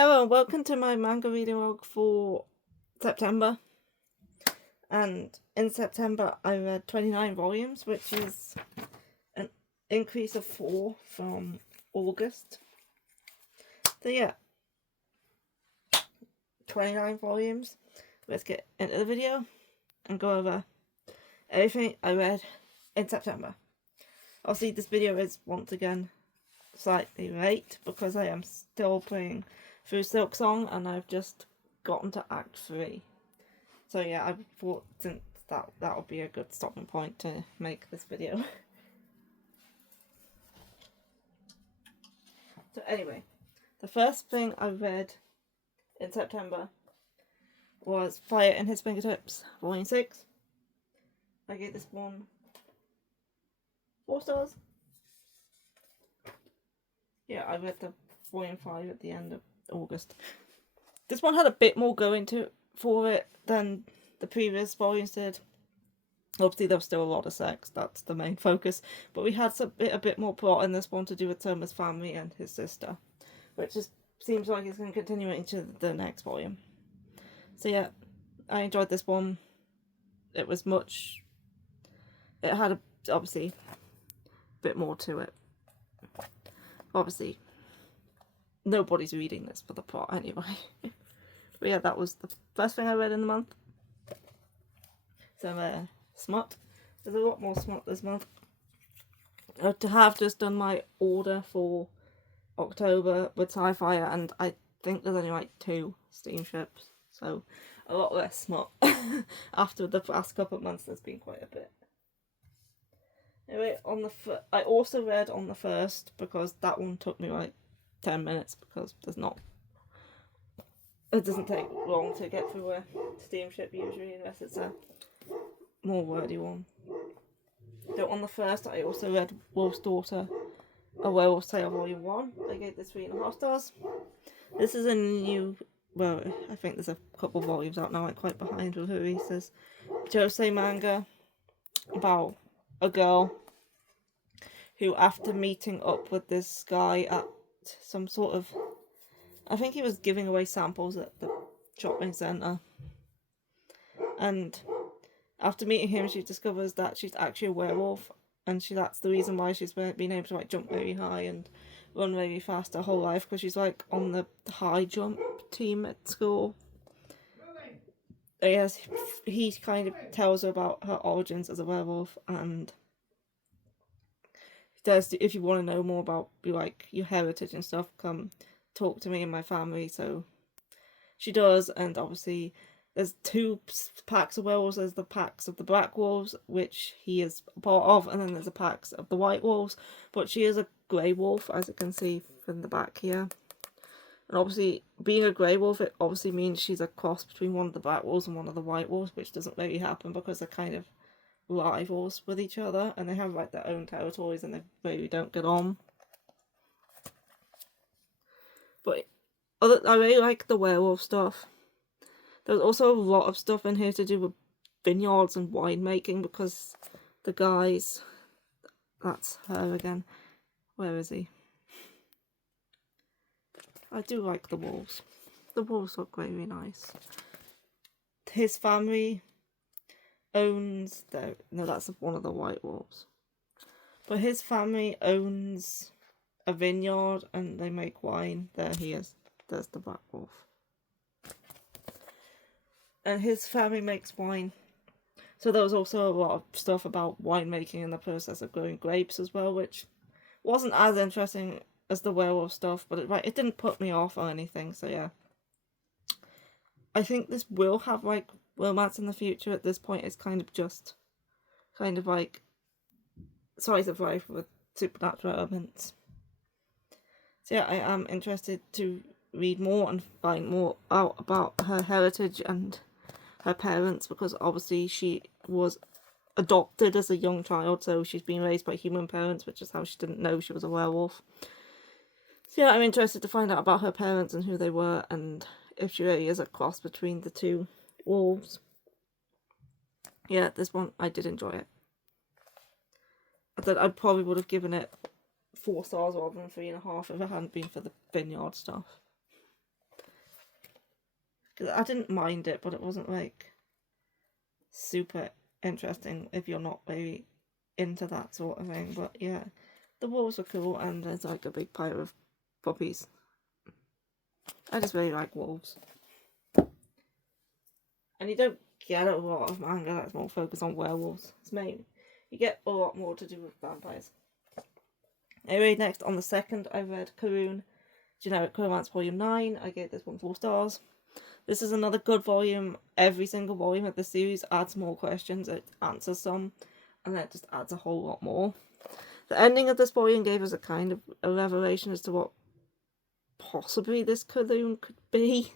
Hello and welcome to my manga reading log for September. And in September I read 29 volumes, which is an increase of 4 from August. So yeah, 29 volumes. Let's get into the video and go over everything I read in September. Obviously this video is once again slightly late because I am still playing through Silk Song and I've just gotten to Act 3. So yeah, I thought since that would be a good stopping point to make this video. So anyway, the first thing I read in September was Fire in His Fingertips, Volume 6. I gave this one 4 stars. Yeah, I read the Volume 5 at the end of August. This one had a bit more going to for it than the previous volumes did. Obviously there was still a lot of sex, that's the main focus, but we had a bit more plot in this one to do with Toma's family and his sister, which just seems like it's going to continue into the next volume. So yeah, I enjoyed this one. It had obviously a bit more to it. Obviously nobody's reading this for the plot anyway. But yeah, that was the first thing I read in the month. Some smut. There's a lot more smut this month. To have just done my order for October with Sci-Fi, and I think there's only like 2 steamships, so a lot less smut. After the past couple of months there's been quite a bit. Anyway, I also read on the 1st, because that one took me like 10 minutes, because it doesn't take long to get through a steamship usually, unless it's a more wordy one. So on the 1st I also read Wolf's Daughter, A Werewolf's Tale Volume 1. I gave this 3.5 stars. This is a new, well, I think there's a couple volumes out now, I'm quite behind with releases. Josei manga about a girl who, after meeting up with this guy at some sort of, I think he was giving away samples at the shopping centre, and after meeting him she discovers that she's actually a werewolf, and that's the reason why she's been able to like jump very high and run really fast her whole life, because she's like on the high jump team at school. Yes, he kind of tells her about her origins as a werewolf, and says if you want to know more about your heritage and stuff, come talk to me and my family. So she does, and obviously there's 2 packs of werewolves. There's the packs of the black wolves, which he is a part of, and then there's the packs of the white wolves, but she is a grey wolf, as you can see from the back here. And obviously, being a grey wolf, it obviously means she's a cross between one of the black wolves and one of the white wolves, which doesn't really happen because they're kind of rivals with each other, and they have like their own territories and they really don't get on. But I really like the werewolf stuff. There's also a lot of stuff in here to do with vineyards and winemaking, because the guys, that's her again, where is he? I do like the wolves. The wolves look very nice. His family owns no, that's one of the white wolves. But his family owns a vineyard and they make wine. There he is. There's the black wolf. And his family makes wine. So there was also a lot of stuff about winemaking and the process of growing grapes as well, which wasn't as interesting as the werewolf stuff, but it didn't put me off or anything, so yeah. I think this will have like romance in the future. At this point it's kind of like slice of life with supernatural elements. So yeah, I am interested to read more and find more out about her heritage and her parents, because obviously she was adopted as a young child, so she's been raised by human parents, which is how she didn't know she was a werewolf. So yeah, I'm interested to find out about her parents and who they were, and if she really is a cross between the 2 wolves. Yeah, this one, I did enjoy it. I probably would have given it 4 stars rather than 3.5 if it hadn't been for the vineyard stuff. I didn't mind it, but it wasn't like super interesting if you're not very into that sort of thing. But yeah, the wolves were cool, and there's like a big pile of puppies. I just really like wolves. And you don't get a lot of manga that's more focused on werewolves. It's main. You get a lot more to do with vampires. Anyway, next on the 2nd, I read Karun, Generic Romance Volume 9. I gave this one 4 stars. This is another good volume. Every single volume of the series adds more questions. It answers some, and then it just adds a whole lot more. The ending of this volume gave us a kind of a revelation as to what possibly this Karun could be.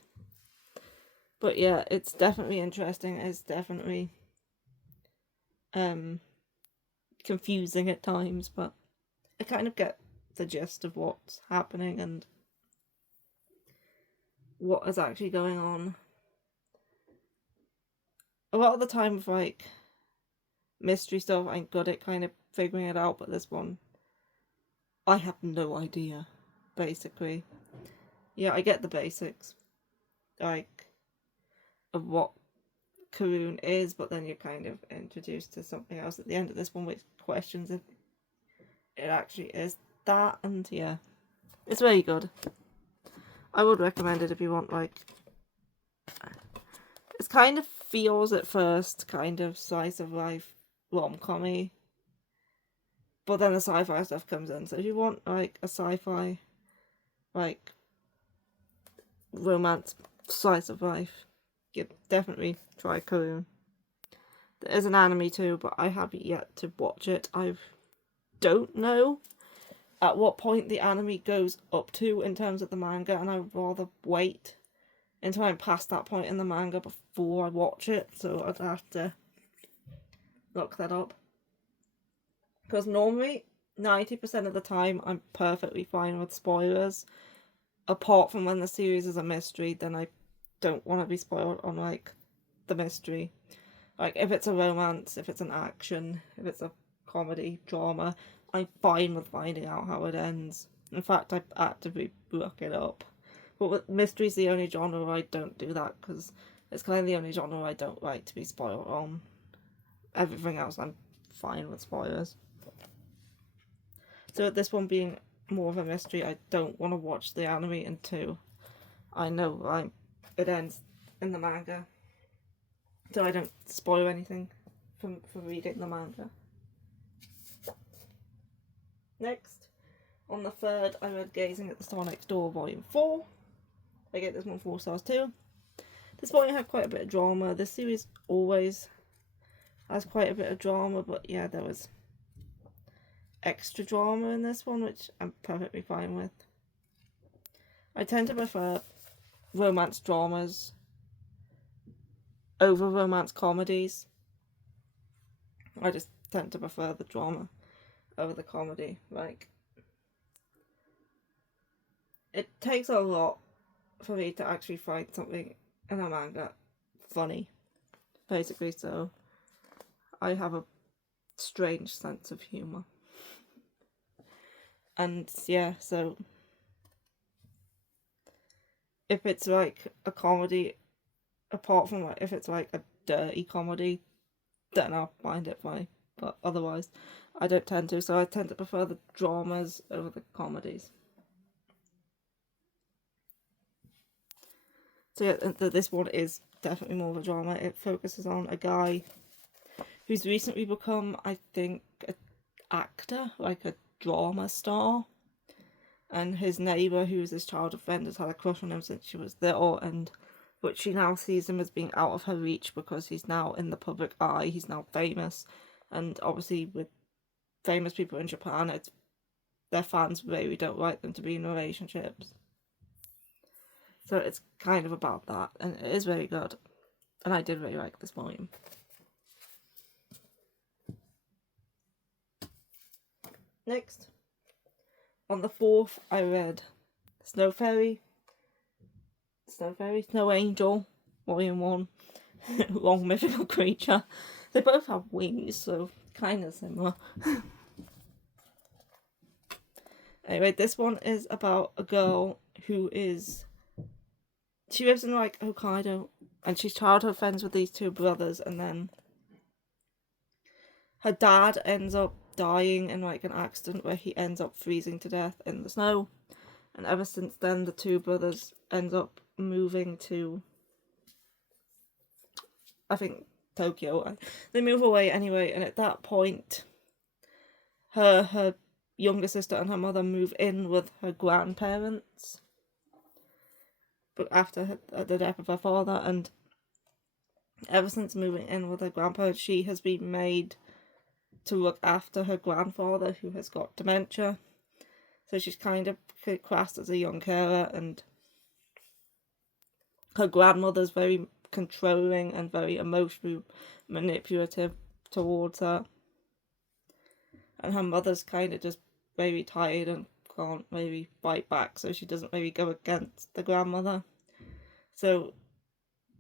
But yeah, it's definitely interesting. It's definitely confusing at times, but I kind of get the gist of what's happening and what is actually going on. A lot of the time with like mystery stuff, I'm good at kind of figuring it out, but this one, I have no idea, basically. Yeah, I get the basics, like, of what Karun is, but then you're kind of introduced to something else at the end of this one, which questions if it actually is that, and yeah, it's very good. I would recommend it if you want, like, it kind of feels at first kind of slice of life rom-commy, but then the sci-fi stuff comes in, so if you want, like, a sci-fi, like, romance slice of life, you definitely try Karun. There is an anime too, but I haven't yet to watch it. I don't know at what point the anime goes up to in terms of the manga, and I'd rather wait until I'm past that point in the manga before I watch it, so I'd have to look that up. Because normally, 90% of the time, I'm perfectly fine with spoilers. Apart from when the series is a mystery, then I don't want to be spoiled on, like, the mystery. Like, if it's a romance, if it's an action, if it's a comedy, drama, I'm fine with finding out how it ends. In fact, I actively look it up. But with mystery's the only genre where I don't do that, because it's kind of the only genre I don't like to be spoiled on. Everything else, I'm fine with spoilers. So with this one being more of a mystery, I don't want to watch the anime until I know it ends in the manga, so I don't spoil anything from reading the manga. Next, on the 3rd, I read Gazing at the Star Next Door Volume 4. I gave this one 4 stars too. This volume had quite a bit of drama. This series always has quite a bit of drama, but yeah, there was extra drama in this one, which I'm perfectly fine with. I tend to prefer romance dramas over romance comedies. I just tend to prefer the drama over the comedy. Like, it takes a lot for me to actually find something in a manga funny, basically, so I have a strange sense of humour. And yeah, so if it's like a comedy, apart from like if it's like a dirty comedy, then I'll find it funny. But otherwise, I don't tend to, so I tend to prefer the dramas over the comedies. So yeah, this one is definitely more of a drama. It focuses on a guy who's recently become, I think, an actor, like a drama star. And his neighbour, who was his childhood friend, has had a crush on him since she was little, but she now sees him as being out of her reach because he's now in the public eye, he's now famous. And obviously with famous people in Japan, their fans really don't like them to be in relationships. So it's kind of about that, and it is very good. And I did really like this volume. Next, on the 4th, I read Snow Angel, Volume 1, Long Mythical Creature. They both have wings, so kind of similar. Anyway, this one is about a girl who is she lives in like Hokkaido, and she's childhood friends with these two brothers, and then her dad ends up dying in like an accident where he ends up freezing to death in the snow, and ever since then the two brothers end up moving to, I think, Tokyo. They move away anyway, and at that point her younger sister and her mother move in with her grandparents, but after the death of her father, and ever since moving in with her grandparents, she has been made to look after her grandfather, who has got dementia. So she's kind of classed as a young carer, and her grandmother's very controlling and very emotionally manipulative towards her. And her mother's kind of just very tired and can't maybe fight back, so she doesn't maybe go against the grandmother. So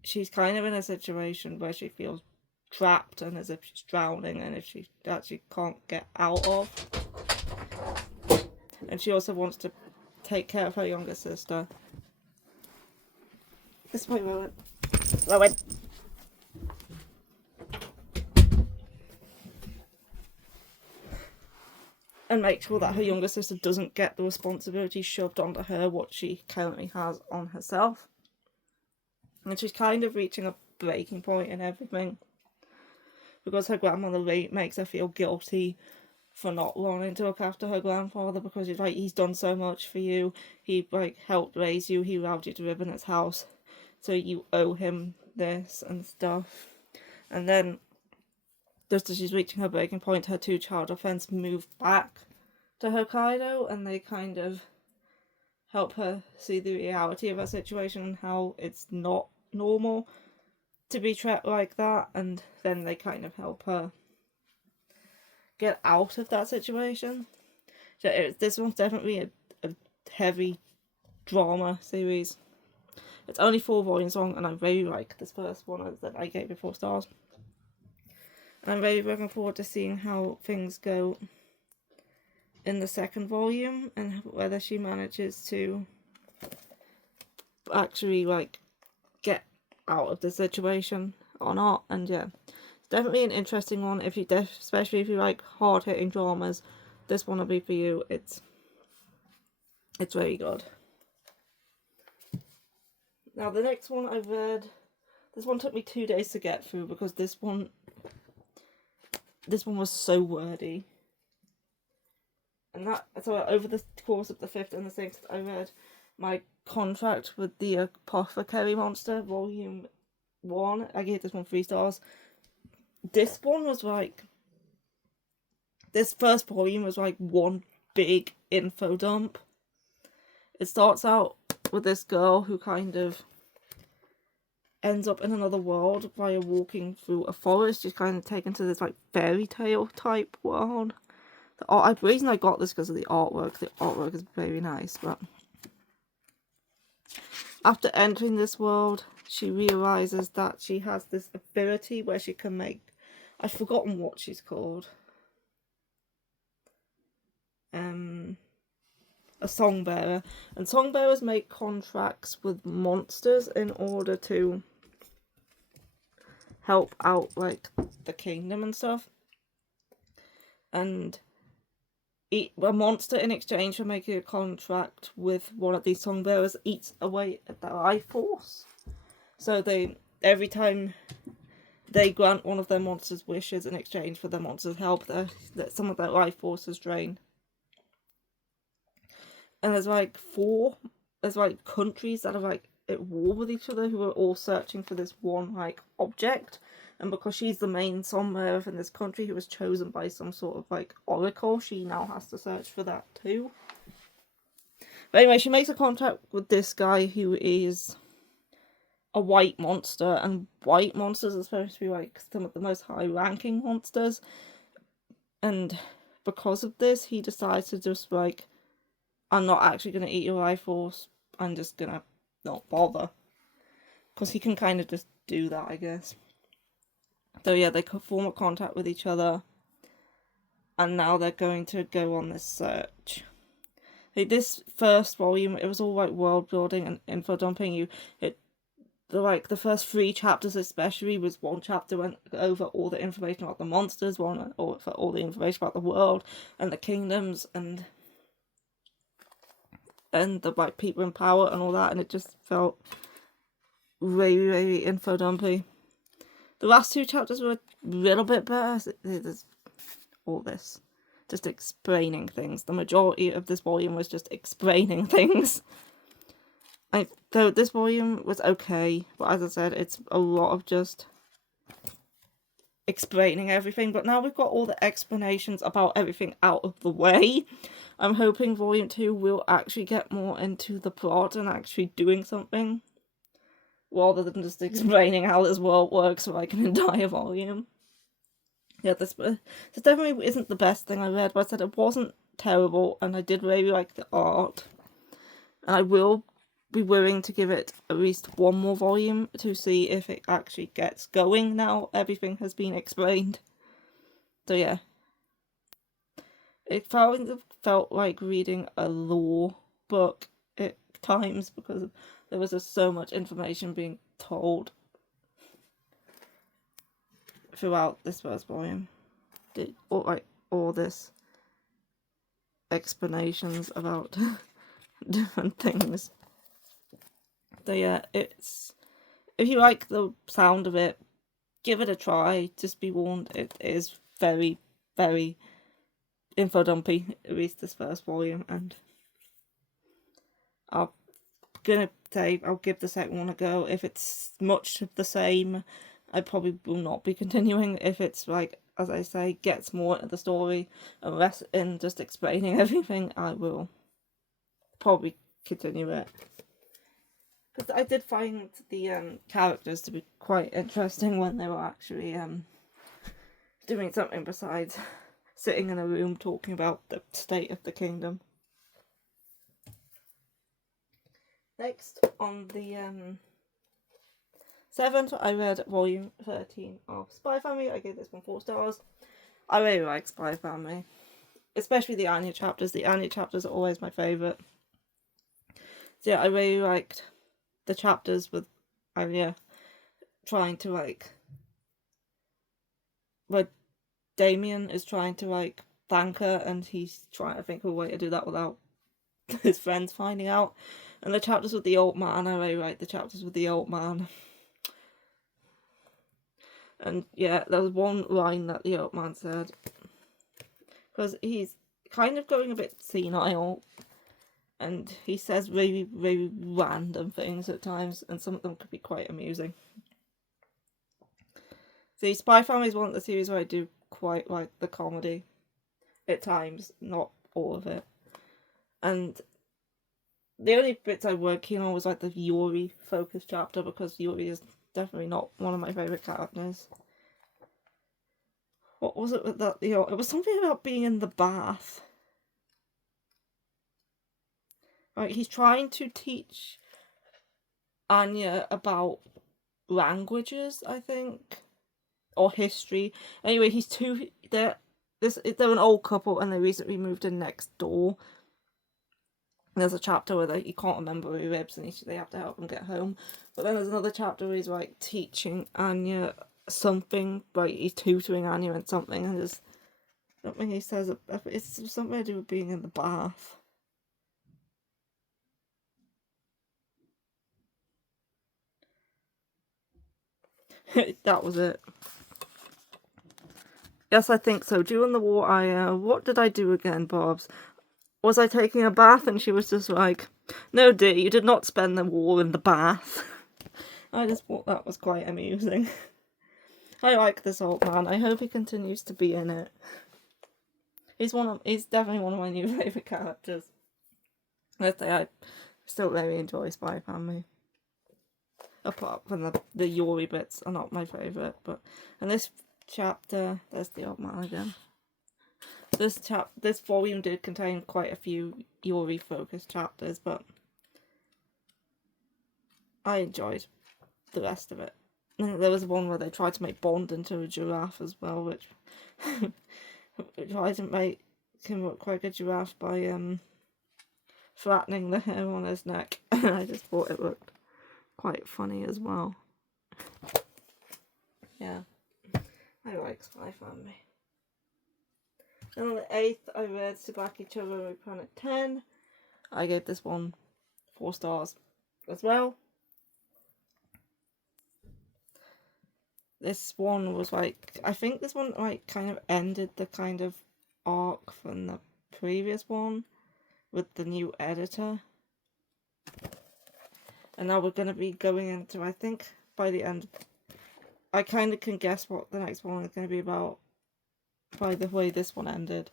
she's kind of in a situation where she feels trapped and as if she's drowning, and if she actually can't get out of. And she also wants to take care of her younger sister. This way, Rowan. Rowan. And make sure that her younger sister doesn't get the responsibility shoved onto her, what she currently has on herself. And she's kind of reaching a breaking point in everything, because her grandmother makes her feel guilty for not wanting to look after her grandfather, because she's like, he's done so much for you, he like helped raise you, he allowed you to live in his house, so you owe him this and stuff. And then just as she's reaching her breaking point, her two childhood friends move back to Hokkaido, and they kind of help her see the reality of her situation and how it's not normal to be trapped like that, and then they kind of help her get out of that situation. So this one's definitely a heavy drama series. It's only 4 volumes long, and I really like this first one that I gave it 4 stars. And I'm really looking forward to seeing how things go in the second volume, and whether she manages to actually like get out of the situation or not. And yeah, it's definitely an interesting one. If you especially if you like hard-hitting dramas, this one will be for you. It's very good. Now the next one I read, this one took me 2 days to get through, because this one was so wordy. And so over the course of the 5th and the 6th, I read My Contract with the Apothecary Monster, Volume 1. I gave this one 3 stars. This one was like, this first volume was like one big info dump. It starts out with this girl who kind of ends up in another world via walking through a forest. She's kind of taken to this like fairy tale type world. The reason I got this because of the artwork. The artwork is very nice, but after entering this world, she realizes that she has this ability where she can make, I've forgotten what she's called, a songbearer, and songbearers make contracts with monsters in order to help out like the kingdom and stuff. And a monster, in exchange for making a contract with one of these songbearers, eats away at their life force. So every time they grant one of their monsters' wishes in exchange for their monster's help, that some of their life force is drained. And there's like countries that are like at war with each other, who are all searching for this one like object. And because she's the main songbearer in this country who was chosen by some sort of like oracle, she now has to search for that too. But anyway, she makes a contract with this guy who is a white monster, and white monsters are supposed to be like some of the most high-ranking monsters. And because of this, he decides to just like, I'm not actually going to eat your life force, I'm just going to not bother. Because he can kind of just do that, I guess. So yeah, they form a contact with each other, and now they're going to go on this search. Like, this first volume, it was all like world building and info dumping. the first 3 chapters especially was one chapter went over all the information about the monsters, one over all the information about the world and the kingdoms and the like people in power and all that, and it just felt really, really info dumpy. The last 2 chapters were a little bit better. There's all this just explaining things. The majority of this volume was just explaining things. Though this volume was okay, but as I said, it's a lot of just explaining everything. But now we've got all the explanations about everything out of the way. I'm hoping volume 2 will actually get more into the plot and actually doing something, rather than just explaining how this world works for like an entire volume. Yeah, this definitely isn't the best thing I read, but I said it wasn't terrible, and I did really like the art. And I will be willing to give it at least one more volume to see if it actually gets going now everything has been explained. So yeah. It felt like reading a lore book at times, because there was just so much information being told throughout this first volume. All this explanations about different things. So yeah, if you like the sound of it, give it a try. Just be warned, it is very, very info dumpy, at least this first volume, and I'm gonna say I'll give the second one a go. If it's much the same, I probably will not be continuing. If it's like, as I say, gets more into the story and less in just explaining everything, I will probably continue it. Because I did find the characters to be quite interesting when they were actually doing something besides sitting in a room talking about the state of the kingdom. Next, on the 7th, I read volume 13 of Spy Family. I gave this one 4 stars. I really like Spy Family, especially the Anya chapters. The Anya chapters are always my favourite. So yeah, I really liked the chapters with Anya trying to where Damien is trying to thank her, and he's trying to think of a way to do that without his friends finding out. And the chapters with the old man, I really like the chapters with the old man. And yeah, there was one line that the old man said, because he's kind of going a bit senile, and he says really, really random things at times, and some of them could be quite amusing. See, Spy Family is one of the series where I do quite like the comedy at times, not all of it. And the only bits I were keen on was the Yuri focus chapter, because Yuri is definitely not one of my favourite characters. What was it with that? It was something about being in the bath. He's trying to teach Anya about languages, I think, or history. Anyway, they're an old couple, and they recently moved in next door. There's a chapter where he can't remember where he lives, and they have to help him get home. But then there's another chapter where he's teaching Anya something, he's tutoring Anya in something, and there's something he says, it's something to do with being in the bath. That was it. Yes, I think so. During the war, what did I do again, Bobs? Was I taking a bath? And she was just like, no dear, you did not spend the war in the bath. I just thought that was quite amusing. I like this old man. I hope he continues to be in it. He's definitely one of my new favourite characters. Let's say I still very enjoy Spy Family. Apart from the Yuri bits are not my favourite, but in this chapter, there's the old man again. This volume did contain quite a few Yuri focused chapters, but I enjoyed the rest of it. And there was one where they tried to make Bond into a giraffe as well, which tried to make him look like a giraffe by flattening the hair on his neck. I just thought it looked quite funny as well. Yeah, I like Spy Family. And on the 8th, I read Tsubaki Chororo Planet 10. I gave this one 4 stars as well. This one was like, I think this one like kind of ended the kind of arc from the previous one with the new editor. And now we're going to be going into, I think by the end, I kind of can guess what the next one is going to be about by the way this one ended.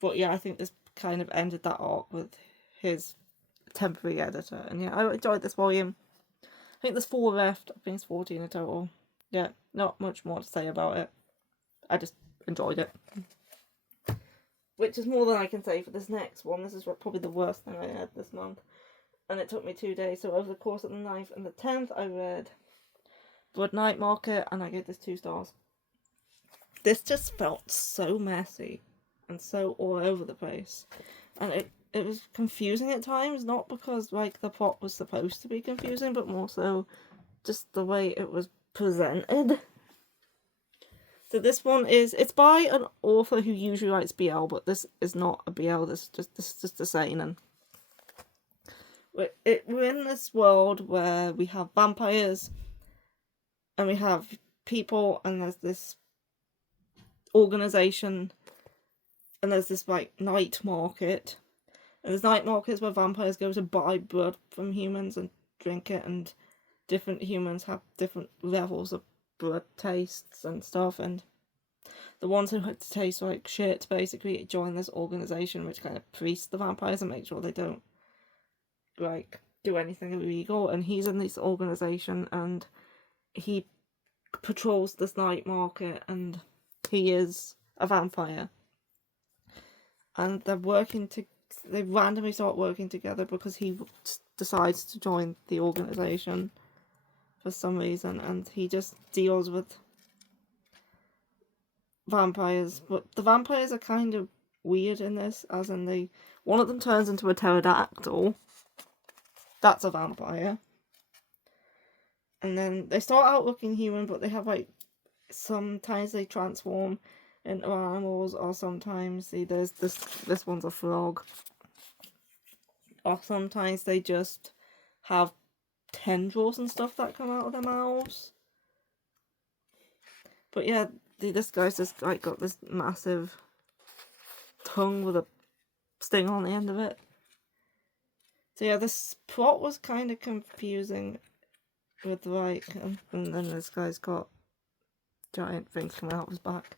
But yeah, I think this kind of ended that arc with his temporary editor. And yeah, I enjoyed this volume. I think there's 4 left. I think it's 14 in total. Yeah, not much more to say about it. I just enjoyed it. Which is more than I can say for this next one. This is probably the worst thing I had this month. And it took me 2 days. So over the course of the 9th and the 10th, I read Blood Night Market, and I gave this 2 stars. This just felt so messy and so all over the place. And it was confusing at times, not because like the plot was supposed to be confusing, but more so just the way it was presented. So this one it's by an author who usually writes BL, but this is not a BL, this is just a seinen. We're in this world where we have vampires, and we have people, and there's this organization, and there's this like night market. And there's night markets where vampires go to buy blood from humans and drink it, and different humans have different levels of blood tastes and stuff, and the ones who like to taste like shit basically join this organization which kind of priests the vampires and make sure they don't like do anything illegal. And he's in this organization and he patrols this night market, and he is a vampire, and they randomly start working together because he decides to join the organization for some reason, and he just deals with vampires. But the vampires are kind of weird in this, as in one of them turns into a pterodactyl. That's a vampire. And then they start out looking human, but they have like, sometimes they transform into animals, or sometimes there's this one's a frog, or sometimes they just have tendrils and stuff that come out of their mouths. But yeah, this guy's just like got this massive tongue with a sting on the end of it. So yeah, this plot was kind of confusing with like, and then this guy's got giant things coming out of his back.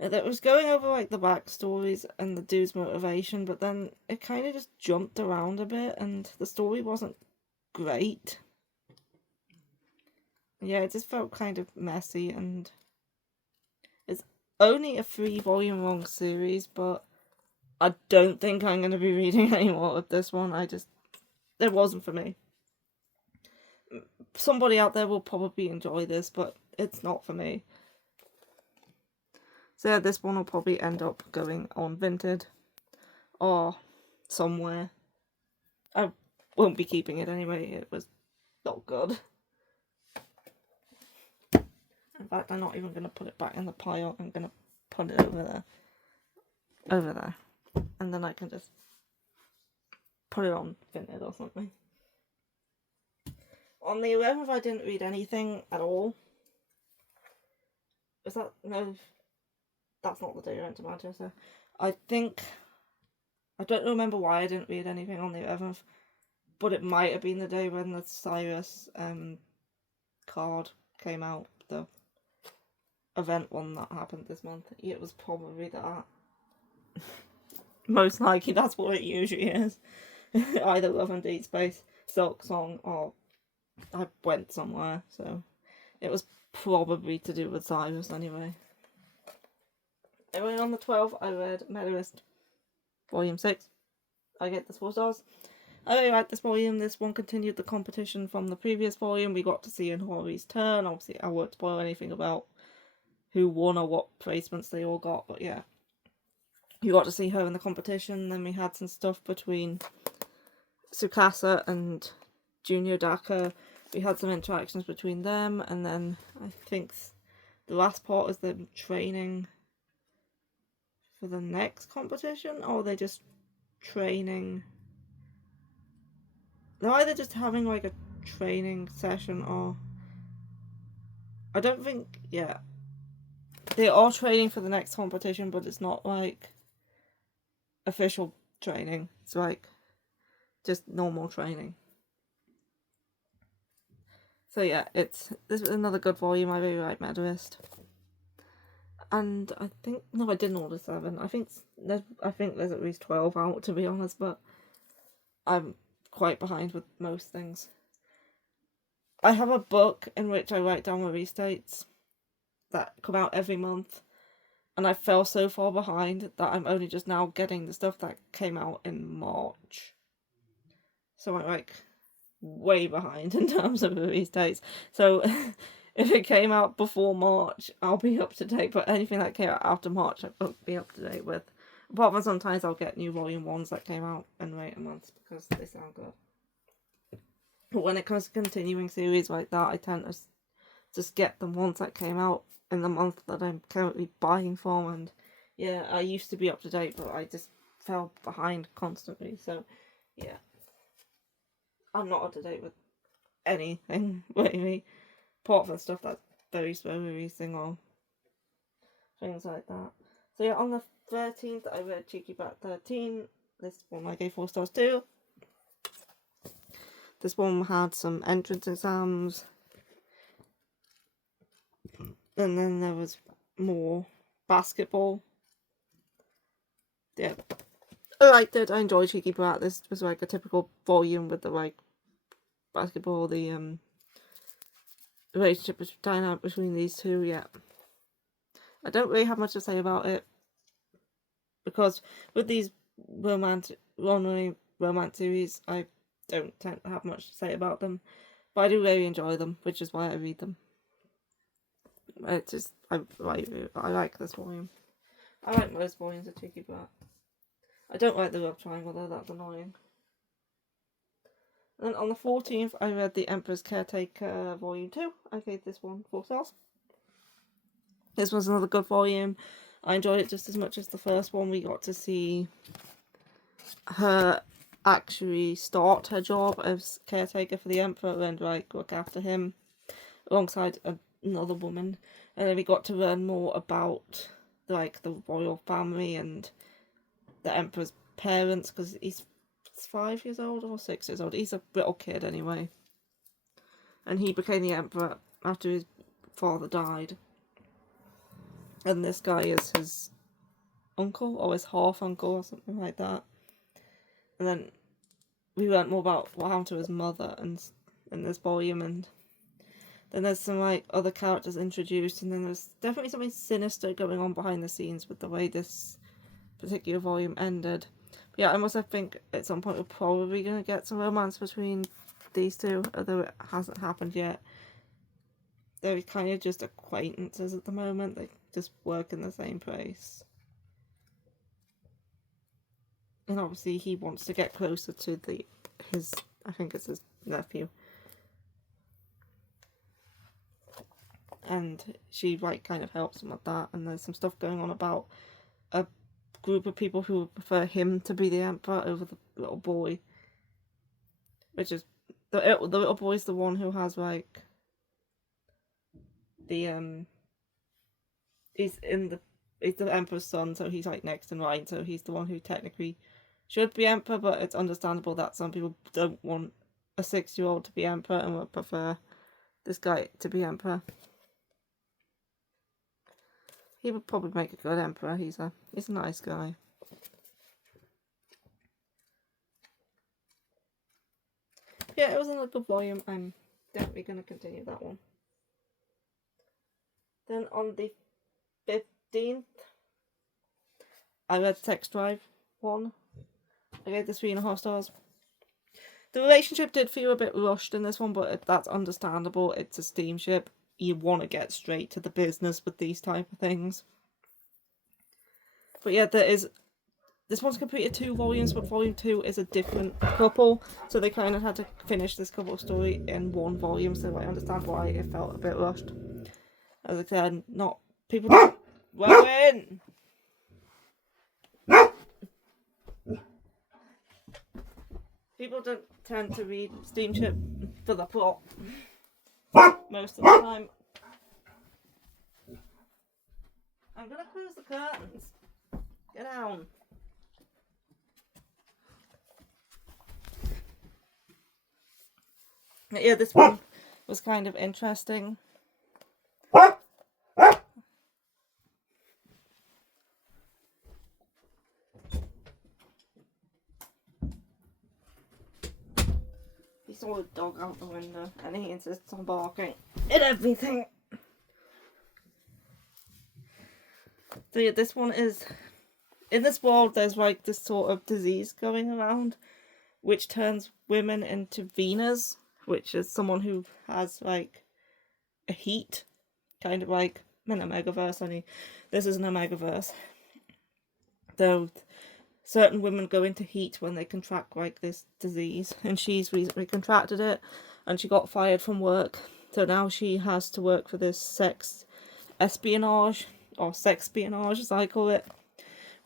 It was going over like the backstories and the dude's motivation, but then it kind of just jumped around a bit, and the story wasn't great. Yeah, it just felt kind of messy, and it's only a 3-volume long series, but I don't think I'm going to be reading any more of this one. It wasn't for me. Somebody out there will probably enjoy this, but it's not for me. So yeah, this one will probably end up going on Vinted or somewhere. I won't be keeping it anyway, it was not good. In fact, I'm not even going to put it back in the pile, I'm going to put it over there. Over there. And then I can just put it on Vinted or something. On the 11th, I didn't read anything at all. Is that... No... That's not the day I went to Manchester. I don't remember why I didn't read anything on the 11th, but it might have been the day when the Cyrus card came out, the event one that happened this month. It was probably that. Most likely that's what it usually is. Either Love and Deed Space, Silk Song, or I went somewhere, so it was probably to do with Cyrus anyway. Anyway, on the 12th, I read Medalist Volume 6. I get this 4 stars. I really liked this volume. This one continued the competition from the previous volume. We got to see in Hori's turn. Obviously, I won't spoil anything about who won or what placements they all got, but yeah. You got to see her in the competition. Then we had some stuff between Tsukasa and Junior Daka, we had some interactions between them, and then I think the last part is them training for the next competition, or they're just training. They're either just having like a training session, or I don't think, yeah. They are training for the next competition, but it's not like official training. It's like just normal training. So yeah, this is another good volume. I really like Medalist. And I think, no, I didn't order 7. I think there's at least 12 out, to be honest, but I'm quite behind with most things. I have a book in which I write down release dates that come out every month, and I fell so far behind that I'm only just now getting the stuff that came out in March. So I'm like way behind in terms of release dates. So if it came out before March, I'll be up to date, but anything that came out after March, I won't be up to date with. Apart from sometimes I'll get new volume 1s that came out in later months because they sound good. But when it comes to continuing series like that, I tend to just get them ones that came out in the month that I'm currently buying from. And yeah, I used to be up to date, but I just fell behind constantly. So yeah, I'm not up to date with anything really, apart from stuff that's very slow releasing or things like that. So yeah, on the 13th, I read Cheeky Brat 13. This one I gave 4 stars too. This one had some entrance exams. And then there was more basketball. Yeah. I liked it. I enjoyed Cheeky Brat. This was like a typical volume with the like basketball, the relationship dynamic between these two, yeah. I don't really have much to say about it, because with these romance series, I don't tend to have much to say about them, but I do really enjoy them, which is why I read them. It's just, I like this volume. I like most volumes of Cheeky Brat. I don't like the love triangle though, that's annoying. And on the 14th, I read The Emperor's Caretaker Volume 2. I gave this one 4 stars. This was another good volume. I enjoyed it just as much as the first one. We got to see her actually start her job as caretaker for the Emperor and like look after him alongside another woman. And then we got to learn more about like the royal family and the Emperor's parents, because he's 5 years old or 6 years old. He's a little kid anyway. And he became the Emperor after his father died. And this guy is his uncle, or his half-uncle, or something like that. And then we learned more about what happened to his mother in this volume, and then there's some like other characters introduced, and then there's definitely something sinister going on behind the scenes with the way this particular volume ended. But yeah, I must think at some point we're probably going to get some romance between these two, although it hasn't happened yet. They're kind of just acquaintances at the moment. They just work in the same place. And obviously he wants to get closer to his nephew. And she like kind of helps him with that. And there's some stuff going on about a group of people who would prefer him to be the Emperor over the little boy. Which is, the little boy's the one who has like he's the Emperor's son, so he's like next in line, so he's the one who technically should be Emperor, but it's understandable that some people don't want a 6-year-old to be Emperor and would prefer this guy to be Emperor. He would probably make a good Emperor. He's a nice guy. Yeah, it was another good volume. I'm definitely going to continue that one. Then on the 15th, I read Sex Drive 1. I gave this 3.5 stars. The relationship did feel a bit rushed in this one, but that's understandable. It's a steamship. You want to get straight to the business with these type of things. But yeah, there is this one's completed 2 volumes, but volume 2 is a different couple, so they kind of had to finish this couple story in 1 volume, so I understand why it felt a bit rushed. As I said, not people Rowan! People don't tend to read Steamship for the plot most of the time. I'm gonna close the curtains. Get down. Yeah, this one was kind of interesting. He saw a dog out the window and he insists on barking at everything. So yeah, this one is... In this world, there's like this sort of disease going around which turns women into Venas, which is someone who has like a heat, kind of like in a Megaverse, only this isn't a Megaverse. Though certain women go into heat when they contract like this disease, and she's recently contracted it and she got fired from work, so now she has to work for this sex espionage, or sexpionage as I call it,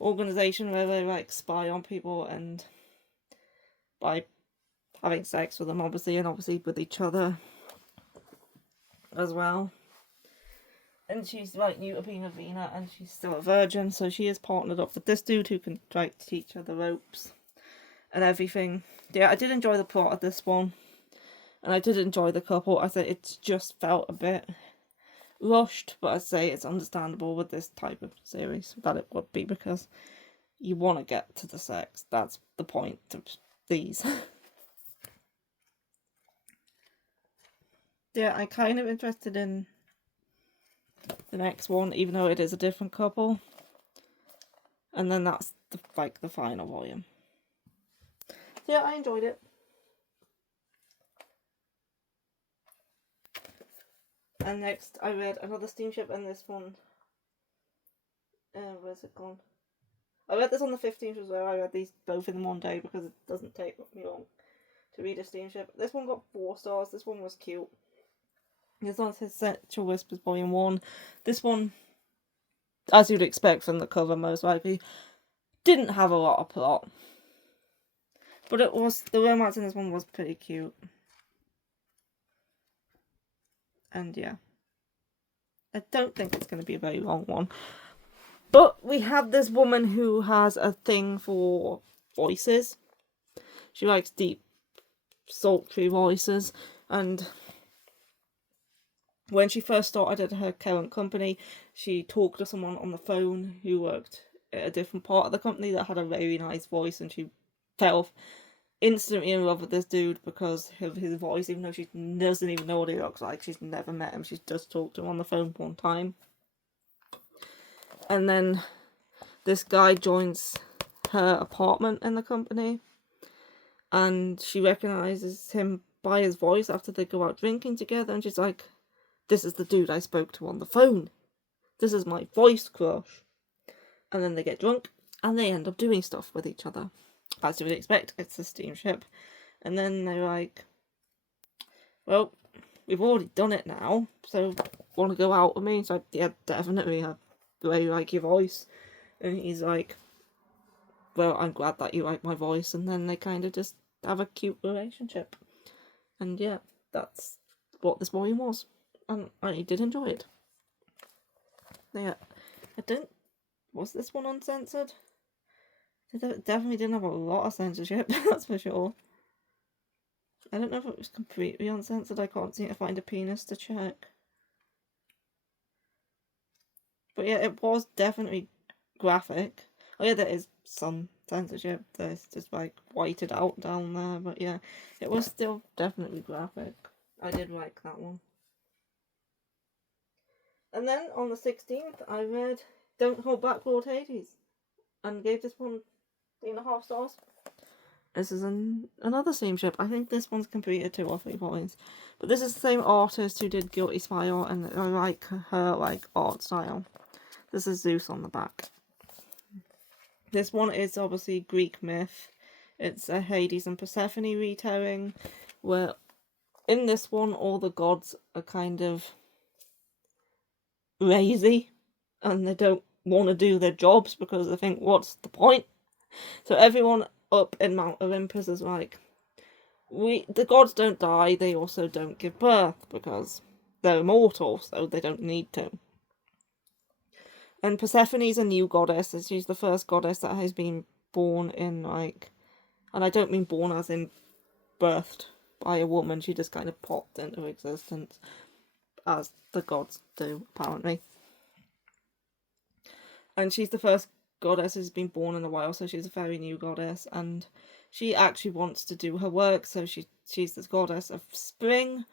organization where they like spy on people and by having sex with them, obviously, and obviously with each other as well. And she's like new to being a Vena, and she's still a virgin, so she is partnered up with this dude who can like teach her the ropes and everything. Yeah, I did enjoy the plot of this one, and I did enjoy the couple. I say it just felt a bit rushed, but I'd say it's understandable with this type of series that it would be, because you want to get to the sex. That's the point of these. Yeah, I'm kind of interested in the next one, even though it is a different couple. And then that's the final volume. So yeah, I enjoyed it. And next I read another steamship, and this one, where's it gone? I read this on the 15th as well. I read these both in one day because it doesn't take me long to read a steamship. This one got 4 stars. This one was cute. This one says Sexual Whispers Volume 1. This one, as you'd expect from the cover most likely, didn't have a lot of plot. But it was, the romance in this one was pretty cute. And yeah, I don't think it's going to be a very long one. But we have this woman who has a thing for voices. She likes deep, sultry voices. And when she first started at her current company, she talked to someone on the phone who worked at a different part of the company that had a very nice voice, and she fell instantly in love with this dude because of his voice, even though she doesn't even know what he looks like. She's never met him. She's just talked to him on the phone one time. And then this guy joins her apartment in the company, and she recognises him by his voice after they go out drinking together, and she's like, this is the dude I spoke to on the phone. This is my voice crush. And then they get drunk, and they end up doing stuff with each other. As you would expect, it's a steamship. And then they're like, well, we've already done it now, so want to go out with me? It's like, yeah, definitely, I really like your voice. And he's like, well, I'm glad that you like my voice. And then they kind of just have a cute relationship. And yeah, that's what this volume was. And I did enjoy it. Yeah, was this one uncensored? It definitely didn't have a lot of censorship, that's for sure. I don't know if it was completely uncensored. I can't seem to find a penis to check. But yeah, it was definitely graphic. Oh yeah, there is some censorship. There's just like whited out down there. But yeah, it was still definitely graphic. I did like that one. And then on the 16th, I read Don't Hold Back Lord Hades, and gave this one 3.5 stars. This is another steamship. I think this one's completed 2 or 3 volumes. But this is the same artist who did Guilty Smile, and I like her art style. This is Zeus on the back. This one is obviously Greek myth. It's a Hades and Persephone retelling, where in this one all the gods are kind of lazy and they don't want to do their jobs because they think, what's the point? So everyone up in Mount Olympus is like, the gods don't die, they also don't give birth because they're immortal, so they don't need to. And Persephone's a new goddess, and she's the first goddess that has been born in, like, and I don't mean born as in birthed by a woman, she just kind of popped into existence, as the gods do, apparently. And she's the first goddess who's been born in a while, so she's a very new goddess, and she actually wants to do her work, so she's this goddess of spring,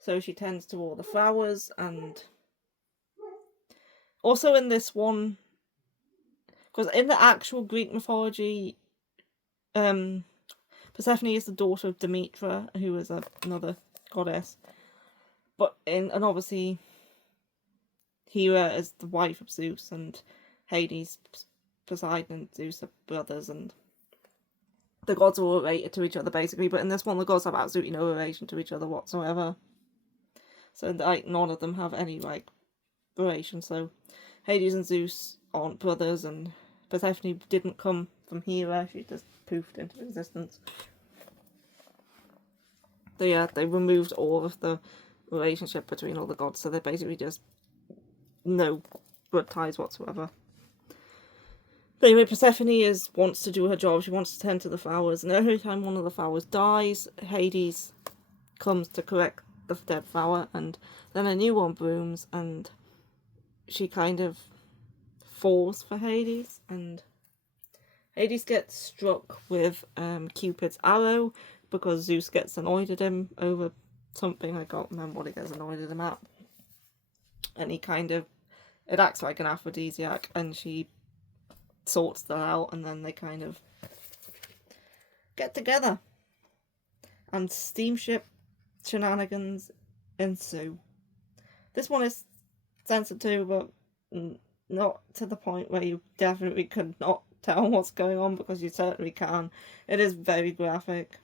so she tends to all the flowers. And also in this one, because in the actual Greek mythology, Persephone is the daughter of Demeter, who is another goddess, and obviously Hera is the wife of Zeus, and Hades, Poseidon, and Zeus are brothers, and the gods are all related to each other basically, but in this one the gods have absolutely no relation to each other whatsoever. So like none of them have any like relation. So Hades and Zeus aren't brothers, and Persephone didn't come from Hera, she just poofed into existence. So yeah, they removed all of the relationship between all the gods, so they're basically just no blood ties whatsoever. But anyway, Persephone wants to do her job. She wants to tend to the flowers, and every time one of the flowers dies, Hades comes to correct the dead flower, and then a new one blooms, and she kind of falls for Hades, and Hades gets struck with Cupid's arrow because Zeus gets annoyed at him over something. I can't remember what he gets annoyed at him at. And it acts like an aphrodisiac, and she sorts that out, and then they kind of get together. And steamship shenanigans ensue. This one is sensitive, but not to the point where you definitely could not tell what's going on, because you certainly can. It is very graphic.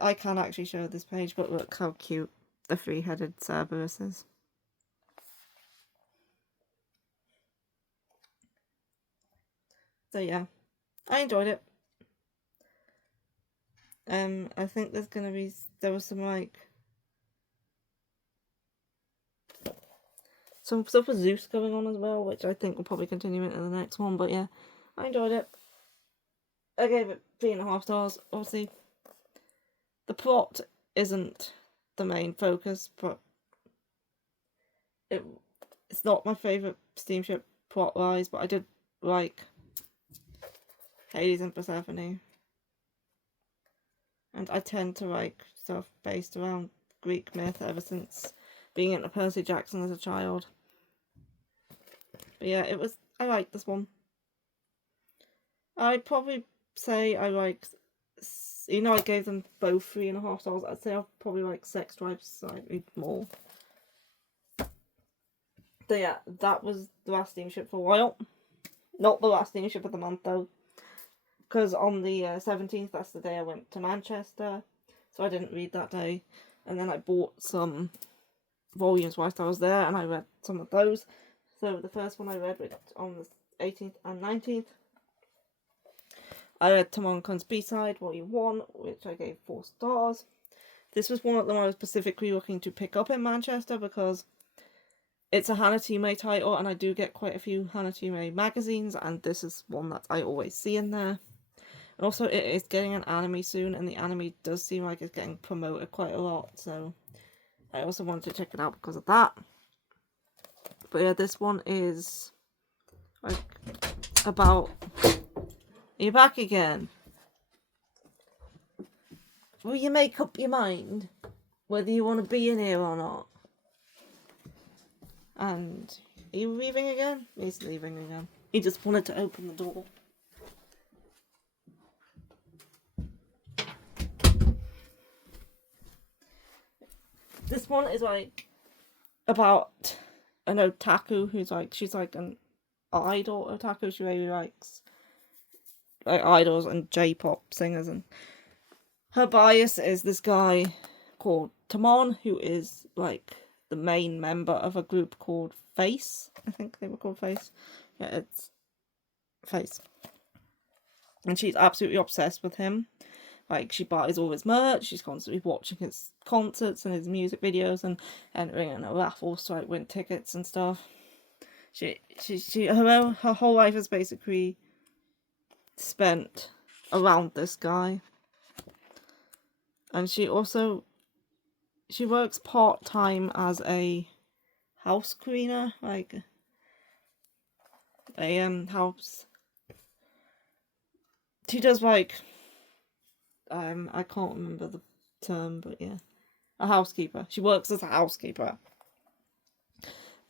I can actually show this page, but look how cute the three-headed Cerberus is. So yeah, I enjoyed it. I think there was some stuff with Zeus going on as well, which I think will probably continue into the next one. But yeah, I enjoyed it. I gave it 3.5 stars. Obviously, the plot isn't the main focus, but it's not my favourite steamship plot-wise, but I did like Hades and Persephone. And I tend to like stuff based around Greek myth ever since being into Percy Jackson as a child. But yeah, I liked this one. I'd probably say I liked, I gave them both 3.5 stars. I'd say I probably like Sex Drive slightly more. So yeah, that was the last steamship for a while. Not the last steamship of the month though, because on the 17th, that's the day I went to Manchester, so I didn't read that day. And then I bought some volumes whilst I was there, and I read some of those. So the first one I read was on the 18th and 19th. I read Timon Kun's B-side, Volume 1, which I gave 4 stars. This was one of them I was specifically looking to pick up in Manchester because it's a Hanatime title, and I do get quite a few Hanatime magazines, and this is one that I always see in there. And also, it is getting an anime soon, and the anime does seem like it's getting promoted quite a lot, so I also wanted to check it out because of that. But yeah, this one is like about... You're back again. Will you make up your mind whether you want to be in here or not? And are you leaving again? He's leaving again. He just wanted to open the door. This one is like about an otaku who's like, she's like an idol otaku. She really likes like idols and J-pop singers, and her bias is this guy called Tamon, who is like the main member of a group called Face. I think they were called Face. Yeah, it's Face. And she's absolutely obsessed with him. Like, she buys all his merch, she's constantly watching his concerts and his music videos and entering in a raffles to like win tickets and stuff. Her whole life is basically spent around this guy. And she works part-time as a house cleaner, like a house. She does like I can't remember the term, but yeah, a housekeeper. She works as a housekeeper.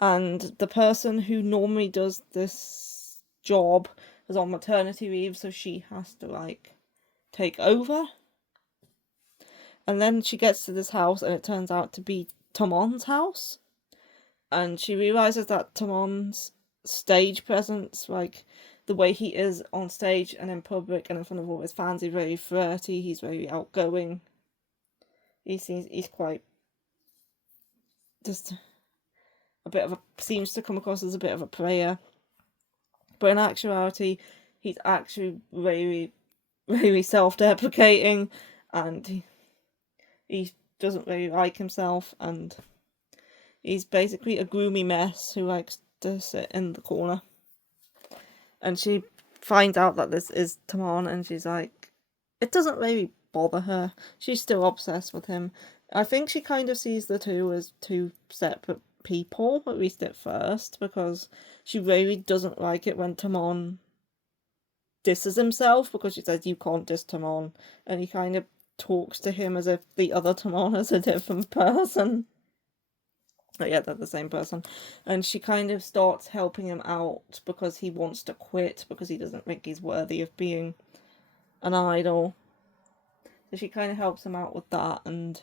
And the person who normally does this job is on maternity leave, so she has to like take over. And then she gets to this house and it turns out to be Tamon's house. And she realizes that Tamon's stage presence, like the way he is on stage and in public and in front of all his fans, he's very flirty, he's very outgoing. He's quite just seems to come across as a bit of a player. But in actuality, he's actually very, very self-deprecating, and he doesn't really like himself, and he's basically a gloomy mess who likes to sit in the corner. And she finds out that this is Tamon, and she's like, it doesn't really bother her. She's still obsessed with him. I think she kind of sees the two as two separate people, at least at first, because she really doesn't like it when Tamon disses himself, because she says, you can't diss Tamon, and he kind of talks to him as if the other Tamon is a different person. But yeah, they're the same person. And she kind of starts helping him out because he wants to quit, because he doesn't think he's worthy of being an idol. So she kind of helps him out with that and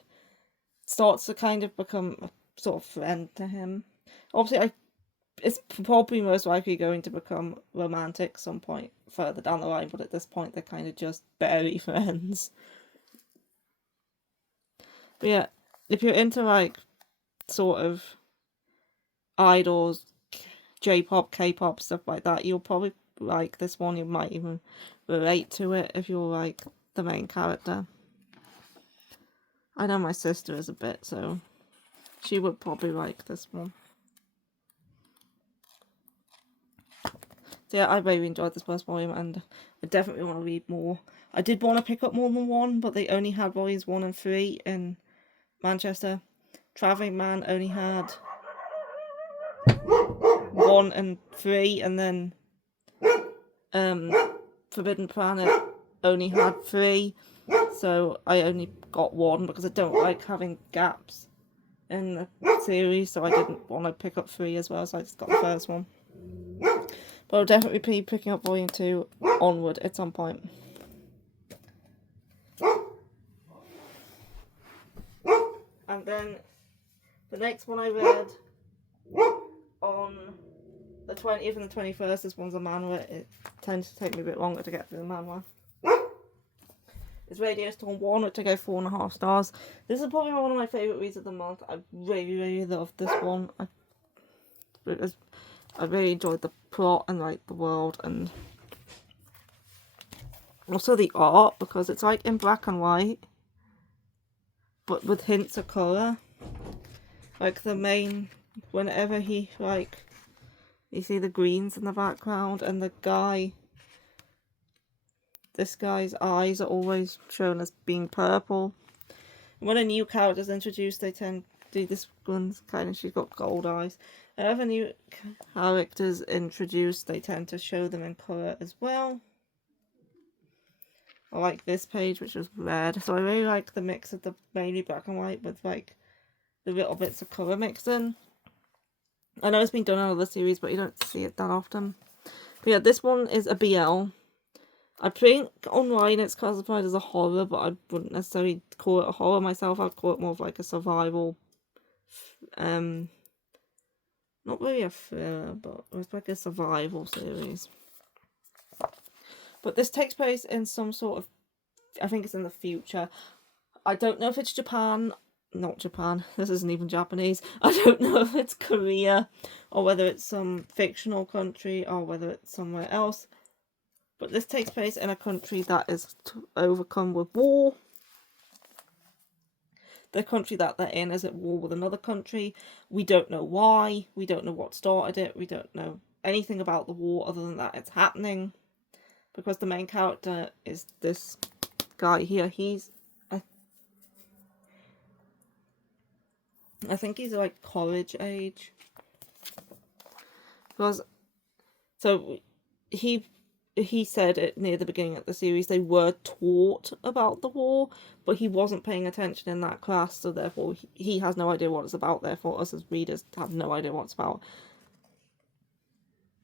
starts to kind of become a sort of friend to him. Obviously, it's probably most likely going to become romantic some point further down the line, but at this point they're kind of just barely friends. But yeah, if you're into like sort of idols, J-pop, K-pop, stuff like that, you'll probably like this one. You might even relate to it if you're like the main character. I know my sister is a bit, so she would probably like this one. So yeah, I really enjoyed this first volume, and I definitely want to read more. I did want to pick up more than one, but they only had volumes 1 and 3 in Manchester. Travelling Man only had 1 and 3, and then Forbidden Planet only had 3. So I only got 1 because I don't like having gaps in the series, so I didn't want to pick up 3 as well, so I just got the first one. But I'll definitely be picking up volume 2 onward at some point. And then the next one I read on the 20th and the 21st, this one's a manhwa. It tends to take me a bit longer to get through the manhwa. It's Radio Storm 1, which I gave 4.5 stars. This is probably one of my favourite reads of the month. I really, really loved this one. I really enjoyed the plot and like the world, and also the art, because it's like in black and white but with hints of colour. Like the main, whenever he like, you see the greens in the background, and the guy, this guy's eyes are always shown as being purple. When a new character is introduced, they tend to do this one's kind of, she's got gold eyes. Whenever new characters introduced, they tend to show them in colour as well. I like this page, which is red. So I really like the mix of the mainly black and white with like the little bits of colour mixed in. I know it's been done in other series, but you don't see it that often. But yeah, this one is a BL. I think online it's classified as a horror, but I wouldn't necessarily call it a horror myself. I'd call it more of like a survival not really a thriller, but it's like a survival series. But this takes place in some sort of, I think it's in the future. I don't know if it's Japan, not Japan, this isn't even Japanese. I don't know if it's Korea, or whether it's some fictional country, or whether it's somewhere else. But this takes place in a country that is overcome with war. The country that they're in is at war with another country. We don't know why. We don't know what started it. We don't know anything about the war other than that it's happening. Because the main character is this guy here. He's, I think he's like college age. Because, so he said it near the beginning of the series, they were taught about the war, but he wasn't paying attention in that class, so therefore he has no idea what it's about, therefore us as readers have no idea what it's about.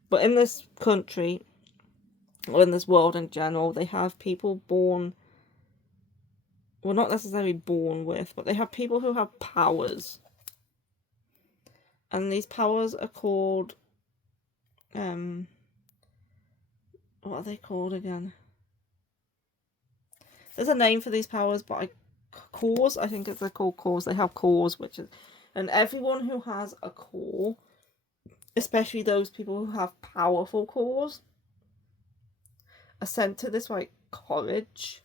But in this country, or in this world in general, they have people born, well, not necessarily born with, but they have people who have powers. And these powers are called, what are they called again? There's a name for these powers, but cores, I think they're called cores. They have cores, which is, and everyone who has a core, especially those people who have powerful cores, are sent to this like college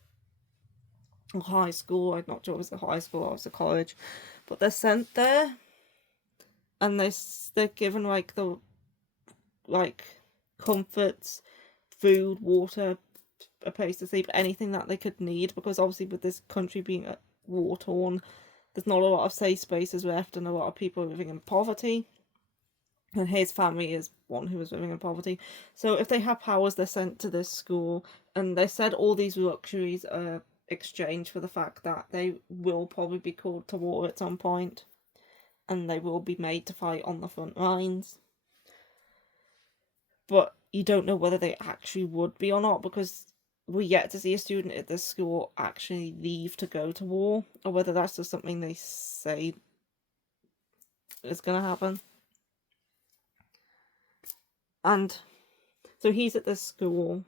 or high school. I'm not sure if it's a high school or it's a college, but they're sent there, and they're given like the comforts, food, water, a place to sleep, anything that they could need, because obviously with this country being war torn, there's not a lot of safe spaces left, and a lot of people are living in poverty. And his family is one who was living in poverty. So if they have powers, they're sent to this school, and they said all these luxuries are exchanged for the fact that they will probably be called to war at some point, and they will be made to fight on the front lines. But you don't know whether they actually would be or not, because we yet to see a student at this school actually leave to go to war, or whether that's just something they say is going to happen. And so he's at this school,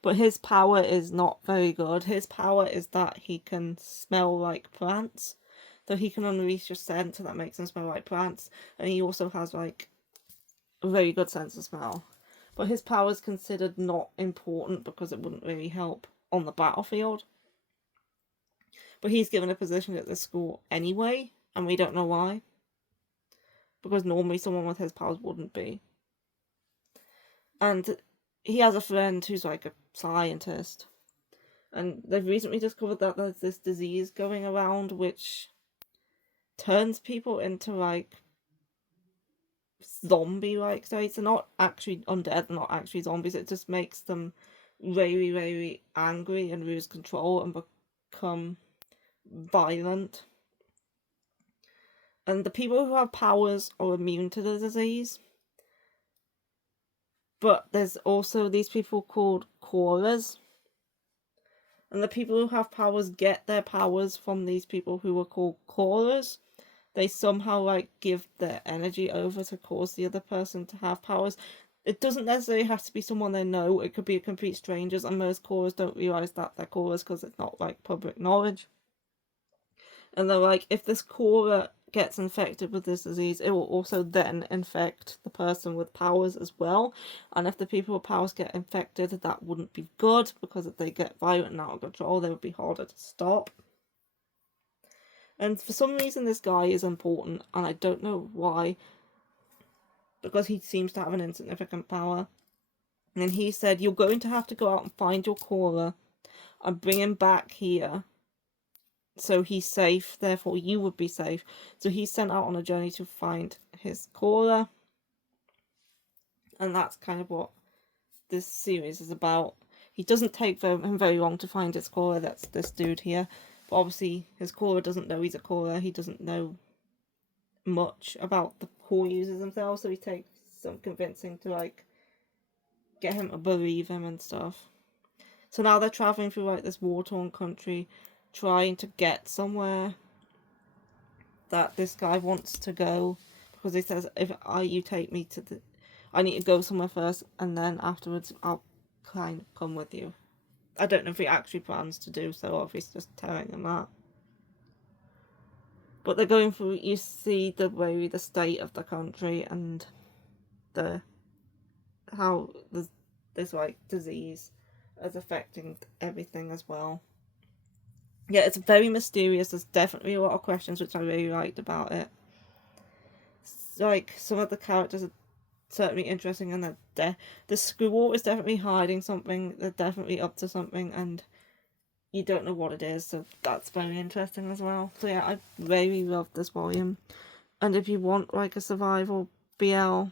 but his power is not very good. His power is that he can smell like plants. So he can unleash a scent that makes him smell like plants. And he also has like a very good sense of smell. But his power is considered not important because it wouldn't really help on the battlefield. But he's given a position at this school anyway, and we don't know why. Because normally someone with his powers wouldn't be. And he has a friend who's like a scientist. And they've recently discovered that there's this disease going around which turns people into like zombie-like states. They're not actually undead, they're not actually zombies. It just makes them very, very angry and lose control and become violent. And the people who have powers are immune to the disease. But there's also these people called Korras. And the people who have powers get their powers from these people who are called Korras. They somehow like give their energy over to cause the other person to have powers. It doesn't necessarily have to be someone they know. It could be a complete strangers, and most Korras don't realise that they're Korras because it's not like public knowledge. And they're like, if this Korra gets infected with this disease, it will also then infect the person with powers as well. And if the people with powers get infected, that wouldn't be good, because if they get violent and out of control, they would be harder to stop. And for some reason this guy is important, and I don't know why, because he seems to have an insignificant power. And he said, you're going to have to go out and find your Korra and bring him back here so he's safe, therefore you would be safe. So he's sent out on a journey to find his Korra. And that's kind of what this series is about. He doesn't take him very long to find his Korra, that's this dude here. But obviously his Korra doesn't know he's a Korra, he doesn't know much about the core users themselves, so he takes some convincing to like get him to believe him and stuff. So now they're traveling through like this war-torn country, trying to get somewhere that this guy wants to go, because he says if you take me to the, I need to go somewhere first, and then afterwards I'll kind of come with you. I don't know if he actually plans to do so, or if he's just telling him that. But they're going through, you see the state of the country and how this like disease is affecting everything as well. Yeah, it's very mysterious. There's definitely a lot of questions, which I really liked about it. Like, some of the characters are certainly interesting, and the school is definitely hiding something. They're definitely up to something, and you don't know what it is, so that's very interesting as well. So yeah, I really love this volume. And if you want like a survival BL,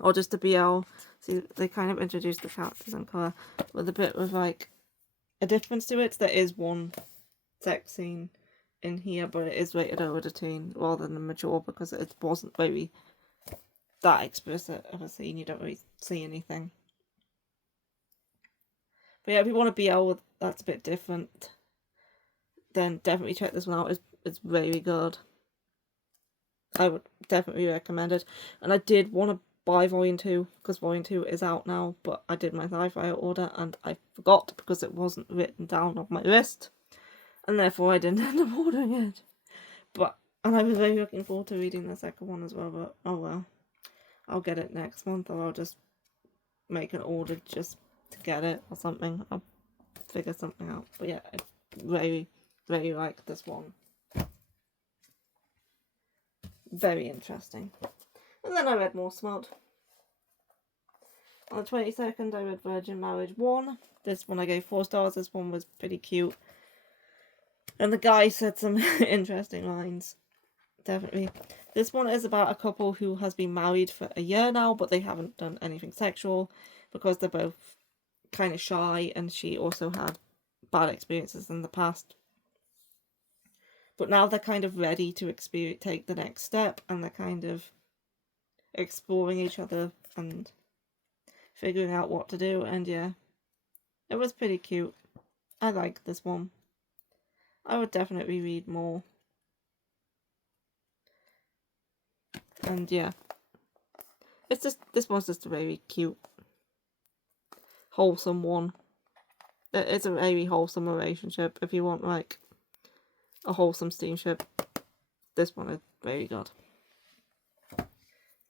or just a BL, see, they kind of introduce the characters in colour with a bit of like a difference to it. There is one sex scene in here, but it is rated over the teen rather than mature, because it wasn't very that explicit of a scene. You don't really see anything. But yeah, if you want a BL that's a bit different, then definitely check this one out. It's very good. I would definitely recommend it. And I did want to buy Volume 2, because Volume 2 is out now, but I did my sci-fi order and I forgot because it wasn't written down on my list, and therefore I didn't end up ordering it. And I was very looking forward to reading the second one as well, but oh well. I'll get it next month, or I'll just make an order just to get it or something. I'll figure something out. But yeah, I very, very like this one. Very interesting. And then I read more smut. On the 22nd, I read Virgin Marriage 1. This one I gave 4 stars. This one was pretty cute. And the guy said some interesting lines. Definitely. This one is about a couple who has been married for a year now, but they haven't done anything sexual because they're both kind of shy, and she also had bad experiences in the past. But now they're kind of ready to take the next step, and they're kind of exploring each other and figuring out what to do. And yeah, it was pretty cute. I like this one. I would definitely read more. And yeah, this one's just a very cute, wholesome one. It's a very wholesome relationship. If you want like a wholesome steamship, this one is very good.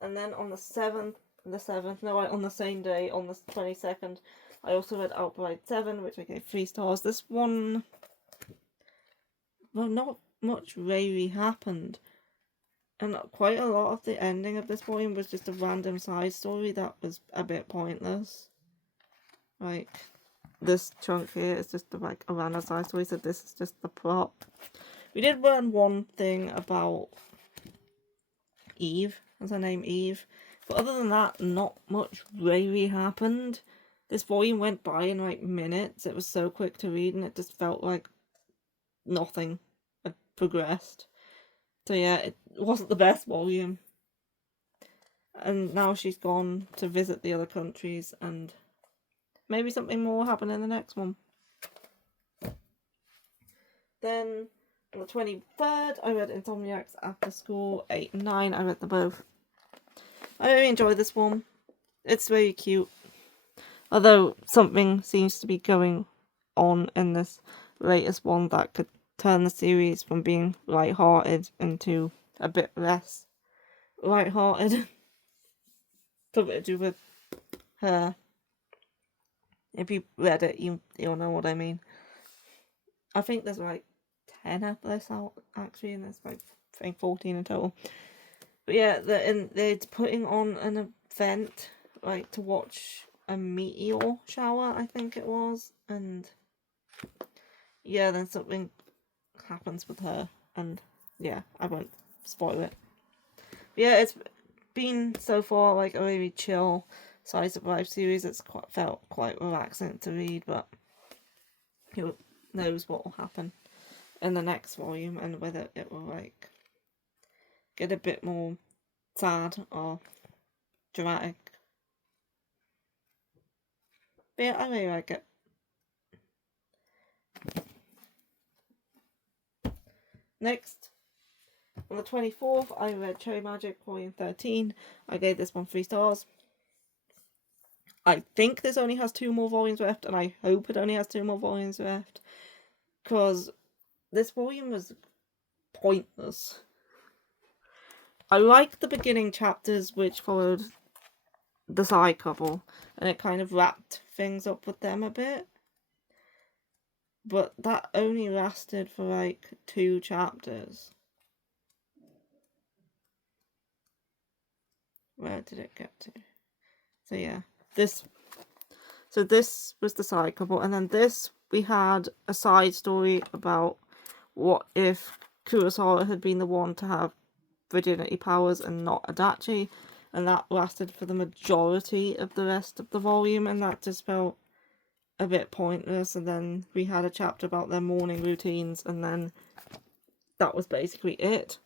And then on the 7th, on the same day, on the 22nd, I also read Outbride 7, which I gave 3 stars. This one, well, not much really happened. And quite a lot of the ending of this volume was just a random side story that was a bit pointless. Like, this chunk here is just like a random side story, so this is just the plot. We did learn one thing about Eve. Is her name Eve? But other than that, not much really happened. This volume went by in like minutes. It was so quick to read, and it just felt like nothing had progressed. So yeah, it wasn't the best volume. And now she's gone to visit the other countries, and maybe something more will happen in the next one. Then on the 23rd, I read Insomniacs After School 8 and 9. I read them both. I really enjoyed this one. It's very cute. Although something seems to be going on in this latest one that could turn the series from being light-hearted into a bit less light-hearted. Something to do with her. If you read it, you'll know what I mean. I think there's like 10 of this out actually, and there's like I think 14 in total. But yeah, they're putting on an event like to watch a meteor shower, I think it was, and yeah, then something happens with her, and yeah, I won't spoil it. But yeah, it's been so far like a really chill slice of life series. It's felt quite relaxing to read, but who knows what will happen in the next volume, and whether it will like get a bit more sad or dramatic. But yeah, I really like it. Next, On the 24th, I read Cherry Magic Volume 13. I gave this one 3 stars. I think this only has 2 more volumes left, and I hope it only has 2 more volumes left, because this volume was pointless. I liked the beginning chapters which followed the side couple, and it kind of wrapped things up with them a bit. But that only lasted for like 2 chapters. Where did it get to? So yeah, this was the side couple, and then this we had a side story about what if Kurosawa had been the one to have virginity powers and not Adachi, and that lasted for the majority of the rest of the volume, and that just felt a bit pointless. And then we had a chapter about their morning routines, and then that was basically it.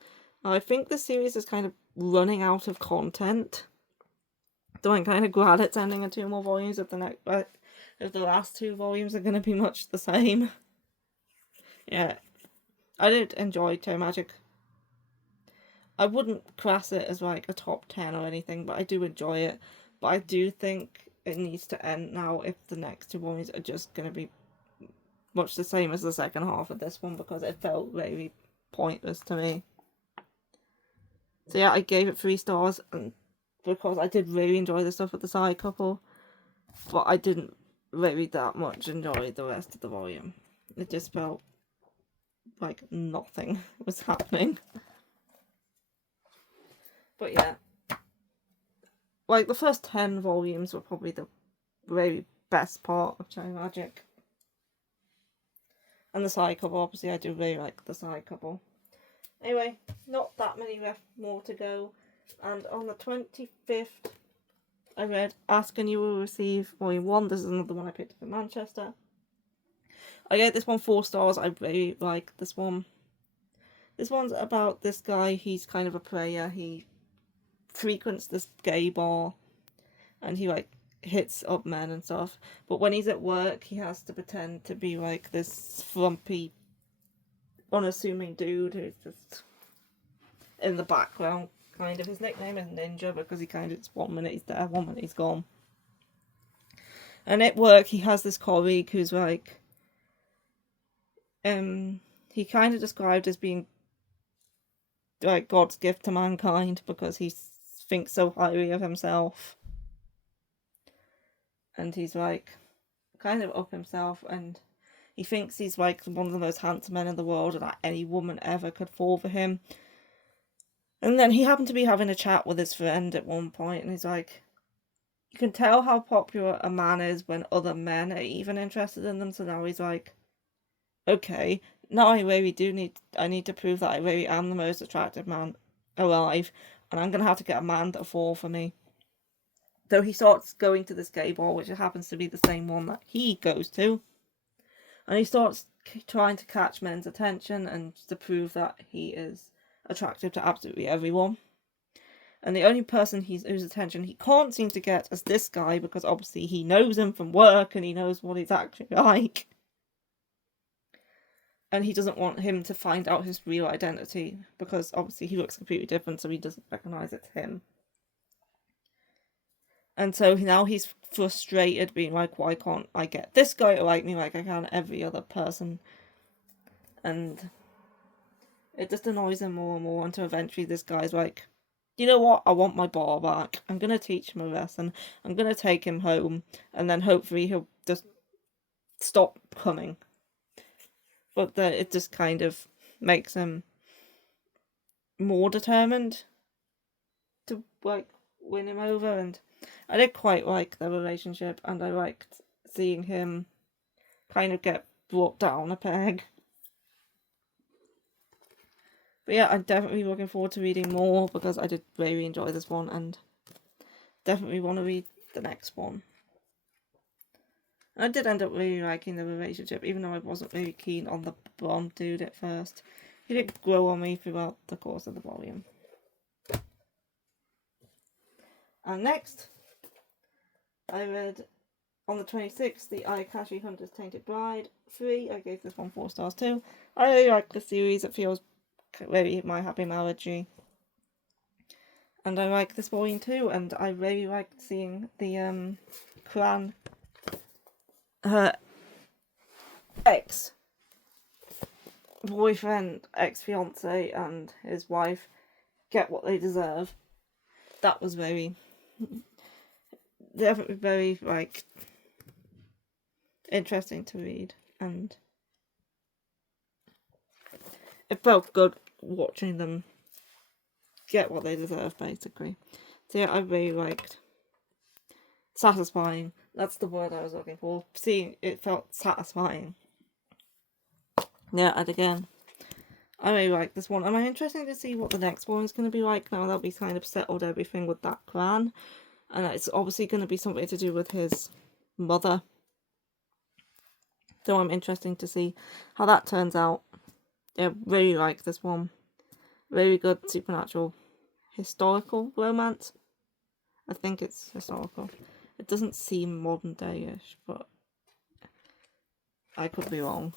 I think the series is kind of running out of content, so I'm kind of glad it's ending in 2 more volumes. If the last 2 volumes are going to be much the same. Yeah, I did enjoy Toe Magic. I wouldn't class it as like a top 10 or anything, but I do enjoy it. But I do think it needs to end now if the next 2 volumes are just going to be much the same as the second half of this one, because it felt very pointless to me. So yeah, I gave it 3 stars, and because I did really enjoy the stuff with the side couple, but I didn't really that much enjoy the rest of the volume. It just felt like nothing was happening. But yeah, like the first 10 volumes were probably the very best part of Cherry Magic. And the side couple, obviously I do really like the side couple. Anyway, not that many left more to go. And on the 25th, I read Ask and You Will Receive Volume 1. This is another one I picked up in Manchester. I gave this one 4 stars. I really like this one. This one's about this guy. He's kind of a player. He frequents this gay bar, and he like hits up men and stuff. But when he's at work, he has to pretend to be like this frumpy, unassuming dude who's just in the background. Kind of, his nickname is Ninja because he kind of, it's 1 minute he's there, 1 minute he's gone. And at work, he has this colleague who's like, he kind of described as being like God's gift to mankind, because he thinks so highly of himself, and he's like kind of up himself, and he thinks he's like one of the most handsome men in the world, and that any woman ever could fall for him. And then he happened to be having a chat with his friend at one point, and he's like, you can tell how popular a man is when other men are even interested in them. So now he's like, okay, now I really I need to prove that I really am the most attractive man alive, and I'm going to have to get a man to fall for me. So he starts going to this gay bar, which happens to be the same one that he goes to, and he starts trying to catch men's attention and to prove that he is attractive to absolutely everyone. And the only person whose attention he can't seem to get is this guy, because obviously he knows him from work and he knows what he's actually like. And he doesn't want him to find out his real identity, because obviously he looks completely different, so he doesn't recognise it's him. And so now he's frustrated, being like, why can't I get this guy to like me like I can every other person? And it just annoys him more and more, until eventually this guy's like, you know what, I want my bar back. I'm going to teach him a lesson. I'm going to take him home, and then hopefully he'll just stop coming. But then it just kind of makes him more determined to like win him over. And I did quite like their relationship, and I liked seeing him kind of get brought down a peg. But yeah, I'm definitely looking forward to reading more, because I did really enjoy this one, and definitely want to read the next one. And I did end up really liking the relationship, even though I wasn't really keen on the blonde dude at first. He did grow on me throughout the course of the volume. And next, I read on the 26th, the Ayakashi Hunter's Tainted Bride 3. I gave this one 4 stars too. I really like the series. It feels very My Happy Marriage. And I like this volume too, and I really liked seeing the Clan, her ex-boyfriend, ex-fiance, and his wife get what they deserve. That was definitely very, like, interesting to read, and it felt good watching them get what they deserve, basically. So yeah, I really liked. Satisfying. That's the word I was looking for. Seeing it felt satisfying. Yeah, and again, I really like this one. Am I interested to see what the next one is going to be like now that we've kind of settled everything with that clan? And it's obviously going to be something to do with his mother. So I'm interested to see how that turns out. Yeah, really like this one. Very good supernatural historical romance. I think it's historical. It doesn't seem modern day-ish, but I could be wrong.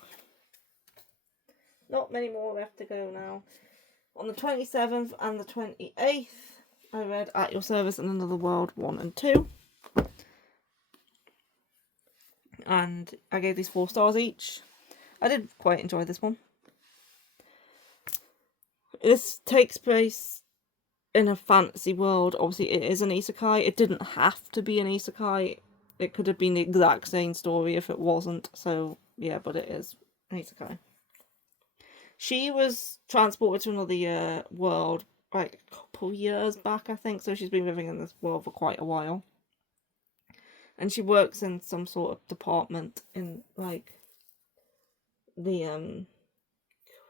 Not many more left to go now. On the 27th and the 28th, I read At Your Service in Another World 1 and 2. And I gave these 4 stars each. I did quite enjoy this one. This takes place in a fantasy world. Obviously, it is an isekai. It didn't have to be an isekai. It could have been the exact same story if it wasn't. So, yeah, but it is an isekai. She was transported to another world like a couple years back, I think. So she's been living in this world for quite a while. And she works in some sort of department in, like, the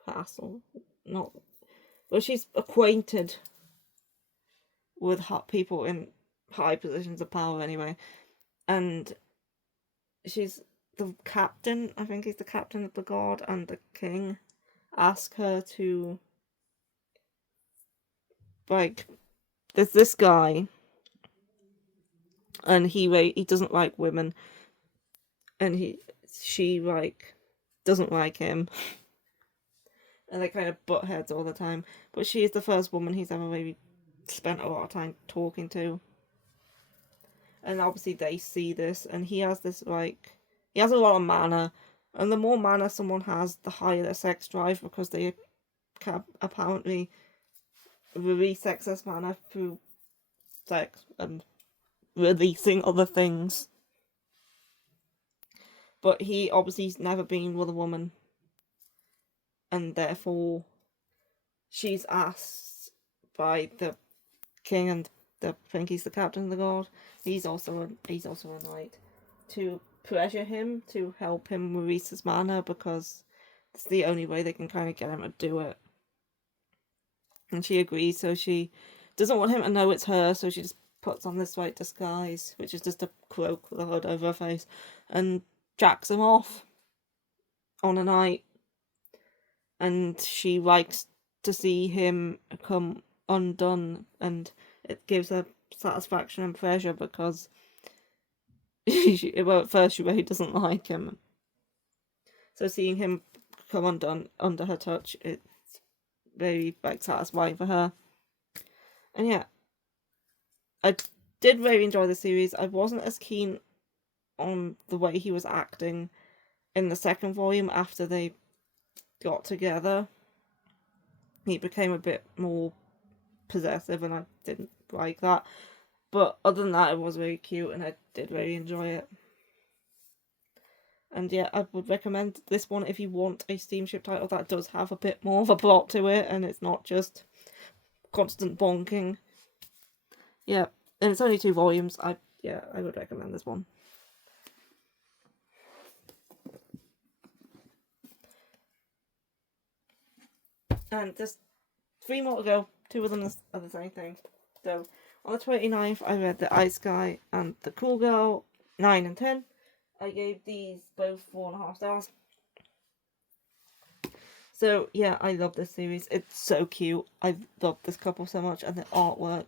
castle. Not... Well, she's acquainted with people in high positions of power anyway. And she's the captain, I think he's the captain of the guard, and the king ask her to, like, there's this guy, and he doesn't like women, and she like doesn't like him, and they kind of butt heads all the time. But she is the first woman he's ever maybe spent a lot of time talking to, and obviously they see this, and he has this, like, he has a lot of mana, and the more mana someone has, the higher their sex drive, because they can apparently release excess mana through sex and releasing other things. But he obviously never been with a woman, and therefore she's asked by the king, and I think he's the captain of the guard. He's also a knight, to pressure him to help him release his mana, because it's the only way they can kind of get him to do it. And she agrees, so she doesn't want him to know it's her, so she just puts on this white disguise, which is just a cloak with a hood over her face, and jacks him off on a night. And she likes to see him come undone, and it gives her satisfaction and pleasure, because well, at first she really doesn't like him. So seeing him come undone under her touch, it's very, like, satisfying for her. And yeah, I did really enjoy the series. I wasn't as keen on the way he was acting in the second volume after they got together. He became a bit more possessive, and I didn't like that. But other than that, it was very cute, and I did really enjoy it. And yeah, I would recommend this one if you want a steamship title that does have a bit more of a plot to it, and it's not just constant bonking. Yeah, and it's only 2 volumes. I would recommend this one. And there's 3 more to go. 2 of them are the same thing. So on the 29th, I read The Ice Guy and The Cool Girl 9 and 10. I gave these both 4.5 stars. So yeah, I love this series. It's so cute. I love this couple so much, and the artwork.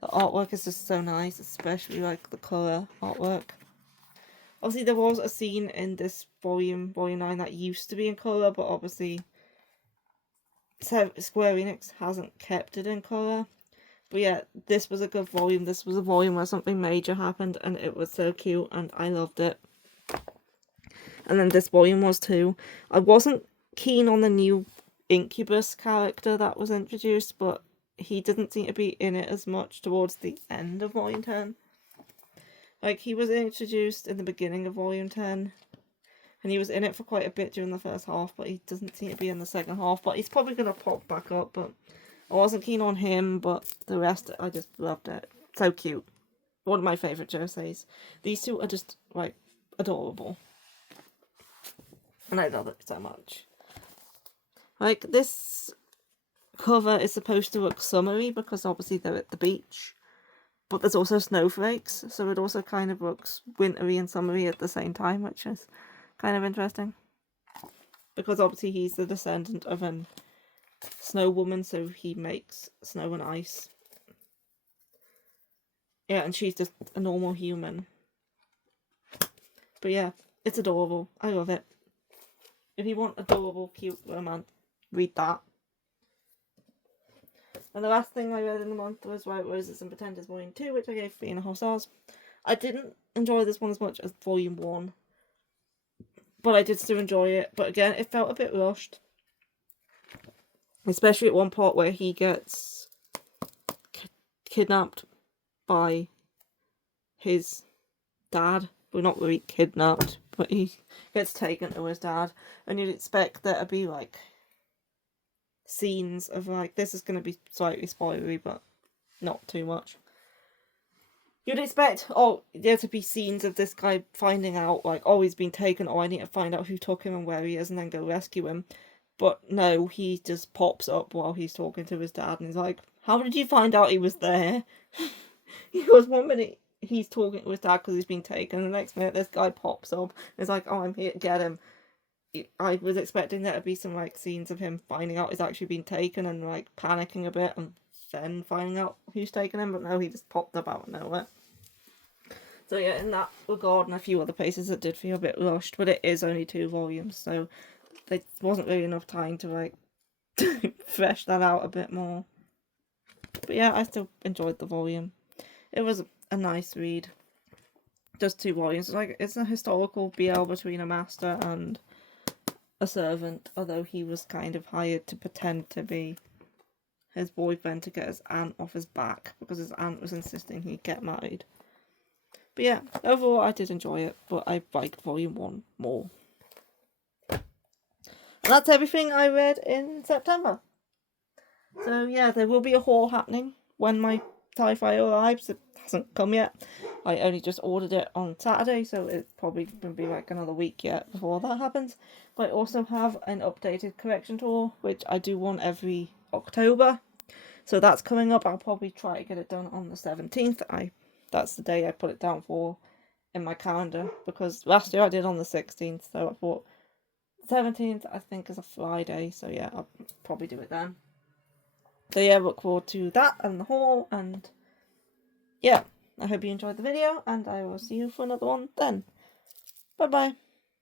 The artwork is just so nice, especially like the colour artwork. Obviously, there was a scene in this volume 9, that used to be in colour, but obviously Square Enix hasn't kept it in colour. But yeah, this was a good volume. This was a volume where something major happened and it was so cute and I loved it. And then this volume was too. I wasn't keen on the new Incubus character that was introduced, but he didn't seem to be in it as much towards the end of volume 10. Like, he was introduced in the beginning of volume 10, and he was in it for quite a bit during the first half, but he doesn't seem to be in the second half. But he's probably going to pop back up, but I wasn't keen on him, but the rest, I just loved it. So cute. One of my favourite Joseis. These two are just, like, adorable. And I love it so much. Like, this cover is supposed to look summery because obviously they're at the beach. But there's also snowflakes, so it also kind of looks wintry and summery at the same time, which is kind of interesting. Because obviously he's the descendant of an snow woman, so he makes snow and ice. Yeah, and she's just a normal human. But yeah, it's adorable. I love it. If you want adorable, cute romance, read that. And the last thing I read in the month was White Roses and Pretenders Volume 2, which I gave 3.5 stars. I didn't enjoy this one as much as Volume 1. But I did still enjoy it. But again, it felt a bit rushed. Especially at one part where he gets kidnapped by his dad. Well, not really kidnapped, but he gets taken to his dad. And you'd expect there to be, like, scenes of, like, this is going to be slightly spoilery, but not too much. You'd expect, there to be scenes of this guy finding out, like, he's been taken, I need to find out who took him and where he is and then go rescue him. But no, he just pops up while he's talking to his dad and he's like, how did you find out he was there? Because 1 minute he's talking to his dad because he's been taken, and the next minute this guy pops up and is like, I'm here to get him. I was expecting there to be some, like, scenes of him finding out he's actually been taken and, like, panicking a bit and then finding out who's taken him, but no, he just popped up out of nowhere. So yeah, in that regard and a few other places it did feel a bit rushed, but it is only 2 volumes, so there wasn't really enough time to, like, flesh that out a bit more. But yeah, I still enjoyed the volume. It was a nice read. Just 2 volumes. Like, it's a historical BL between a master and a servant, although he was kind of hired to pretend to be his boyfriend to get his aunt off his back because his aunt was insisting he get married. But yeah, overall I did enjoy it, but I liked volume 1 more. And that's everything I read in September. So yeah, there will be a haul happening when my sci-fi arrives. It hasn't come yet. I only just ordered it on Saturday, so it's probably going to be like another week yet before that happens. But I also have an updated correction tour, which I do one every October. So that's coming up. I'll probably try to get it done on the 17th. That's the day I put it down for in my calendar, because last year I did on the 16th, so I thought 17th I think is a Friday, so yeah, I'll probably do it then. So yeah, look forward to that and the haul, and yeah, I hope you enjoyed the video, and I will see you for another one then. Bye bye.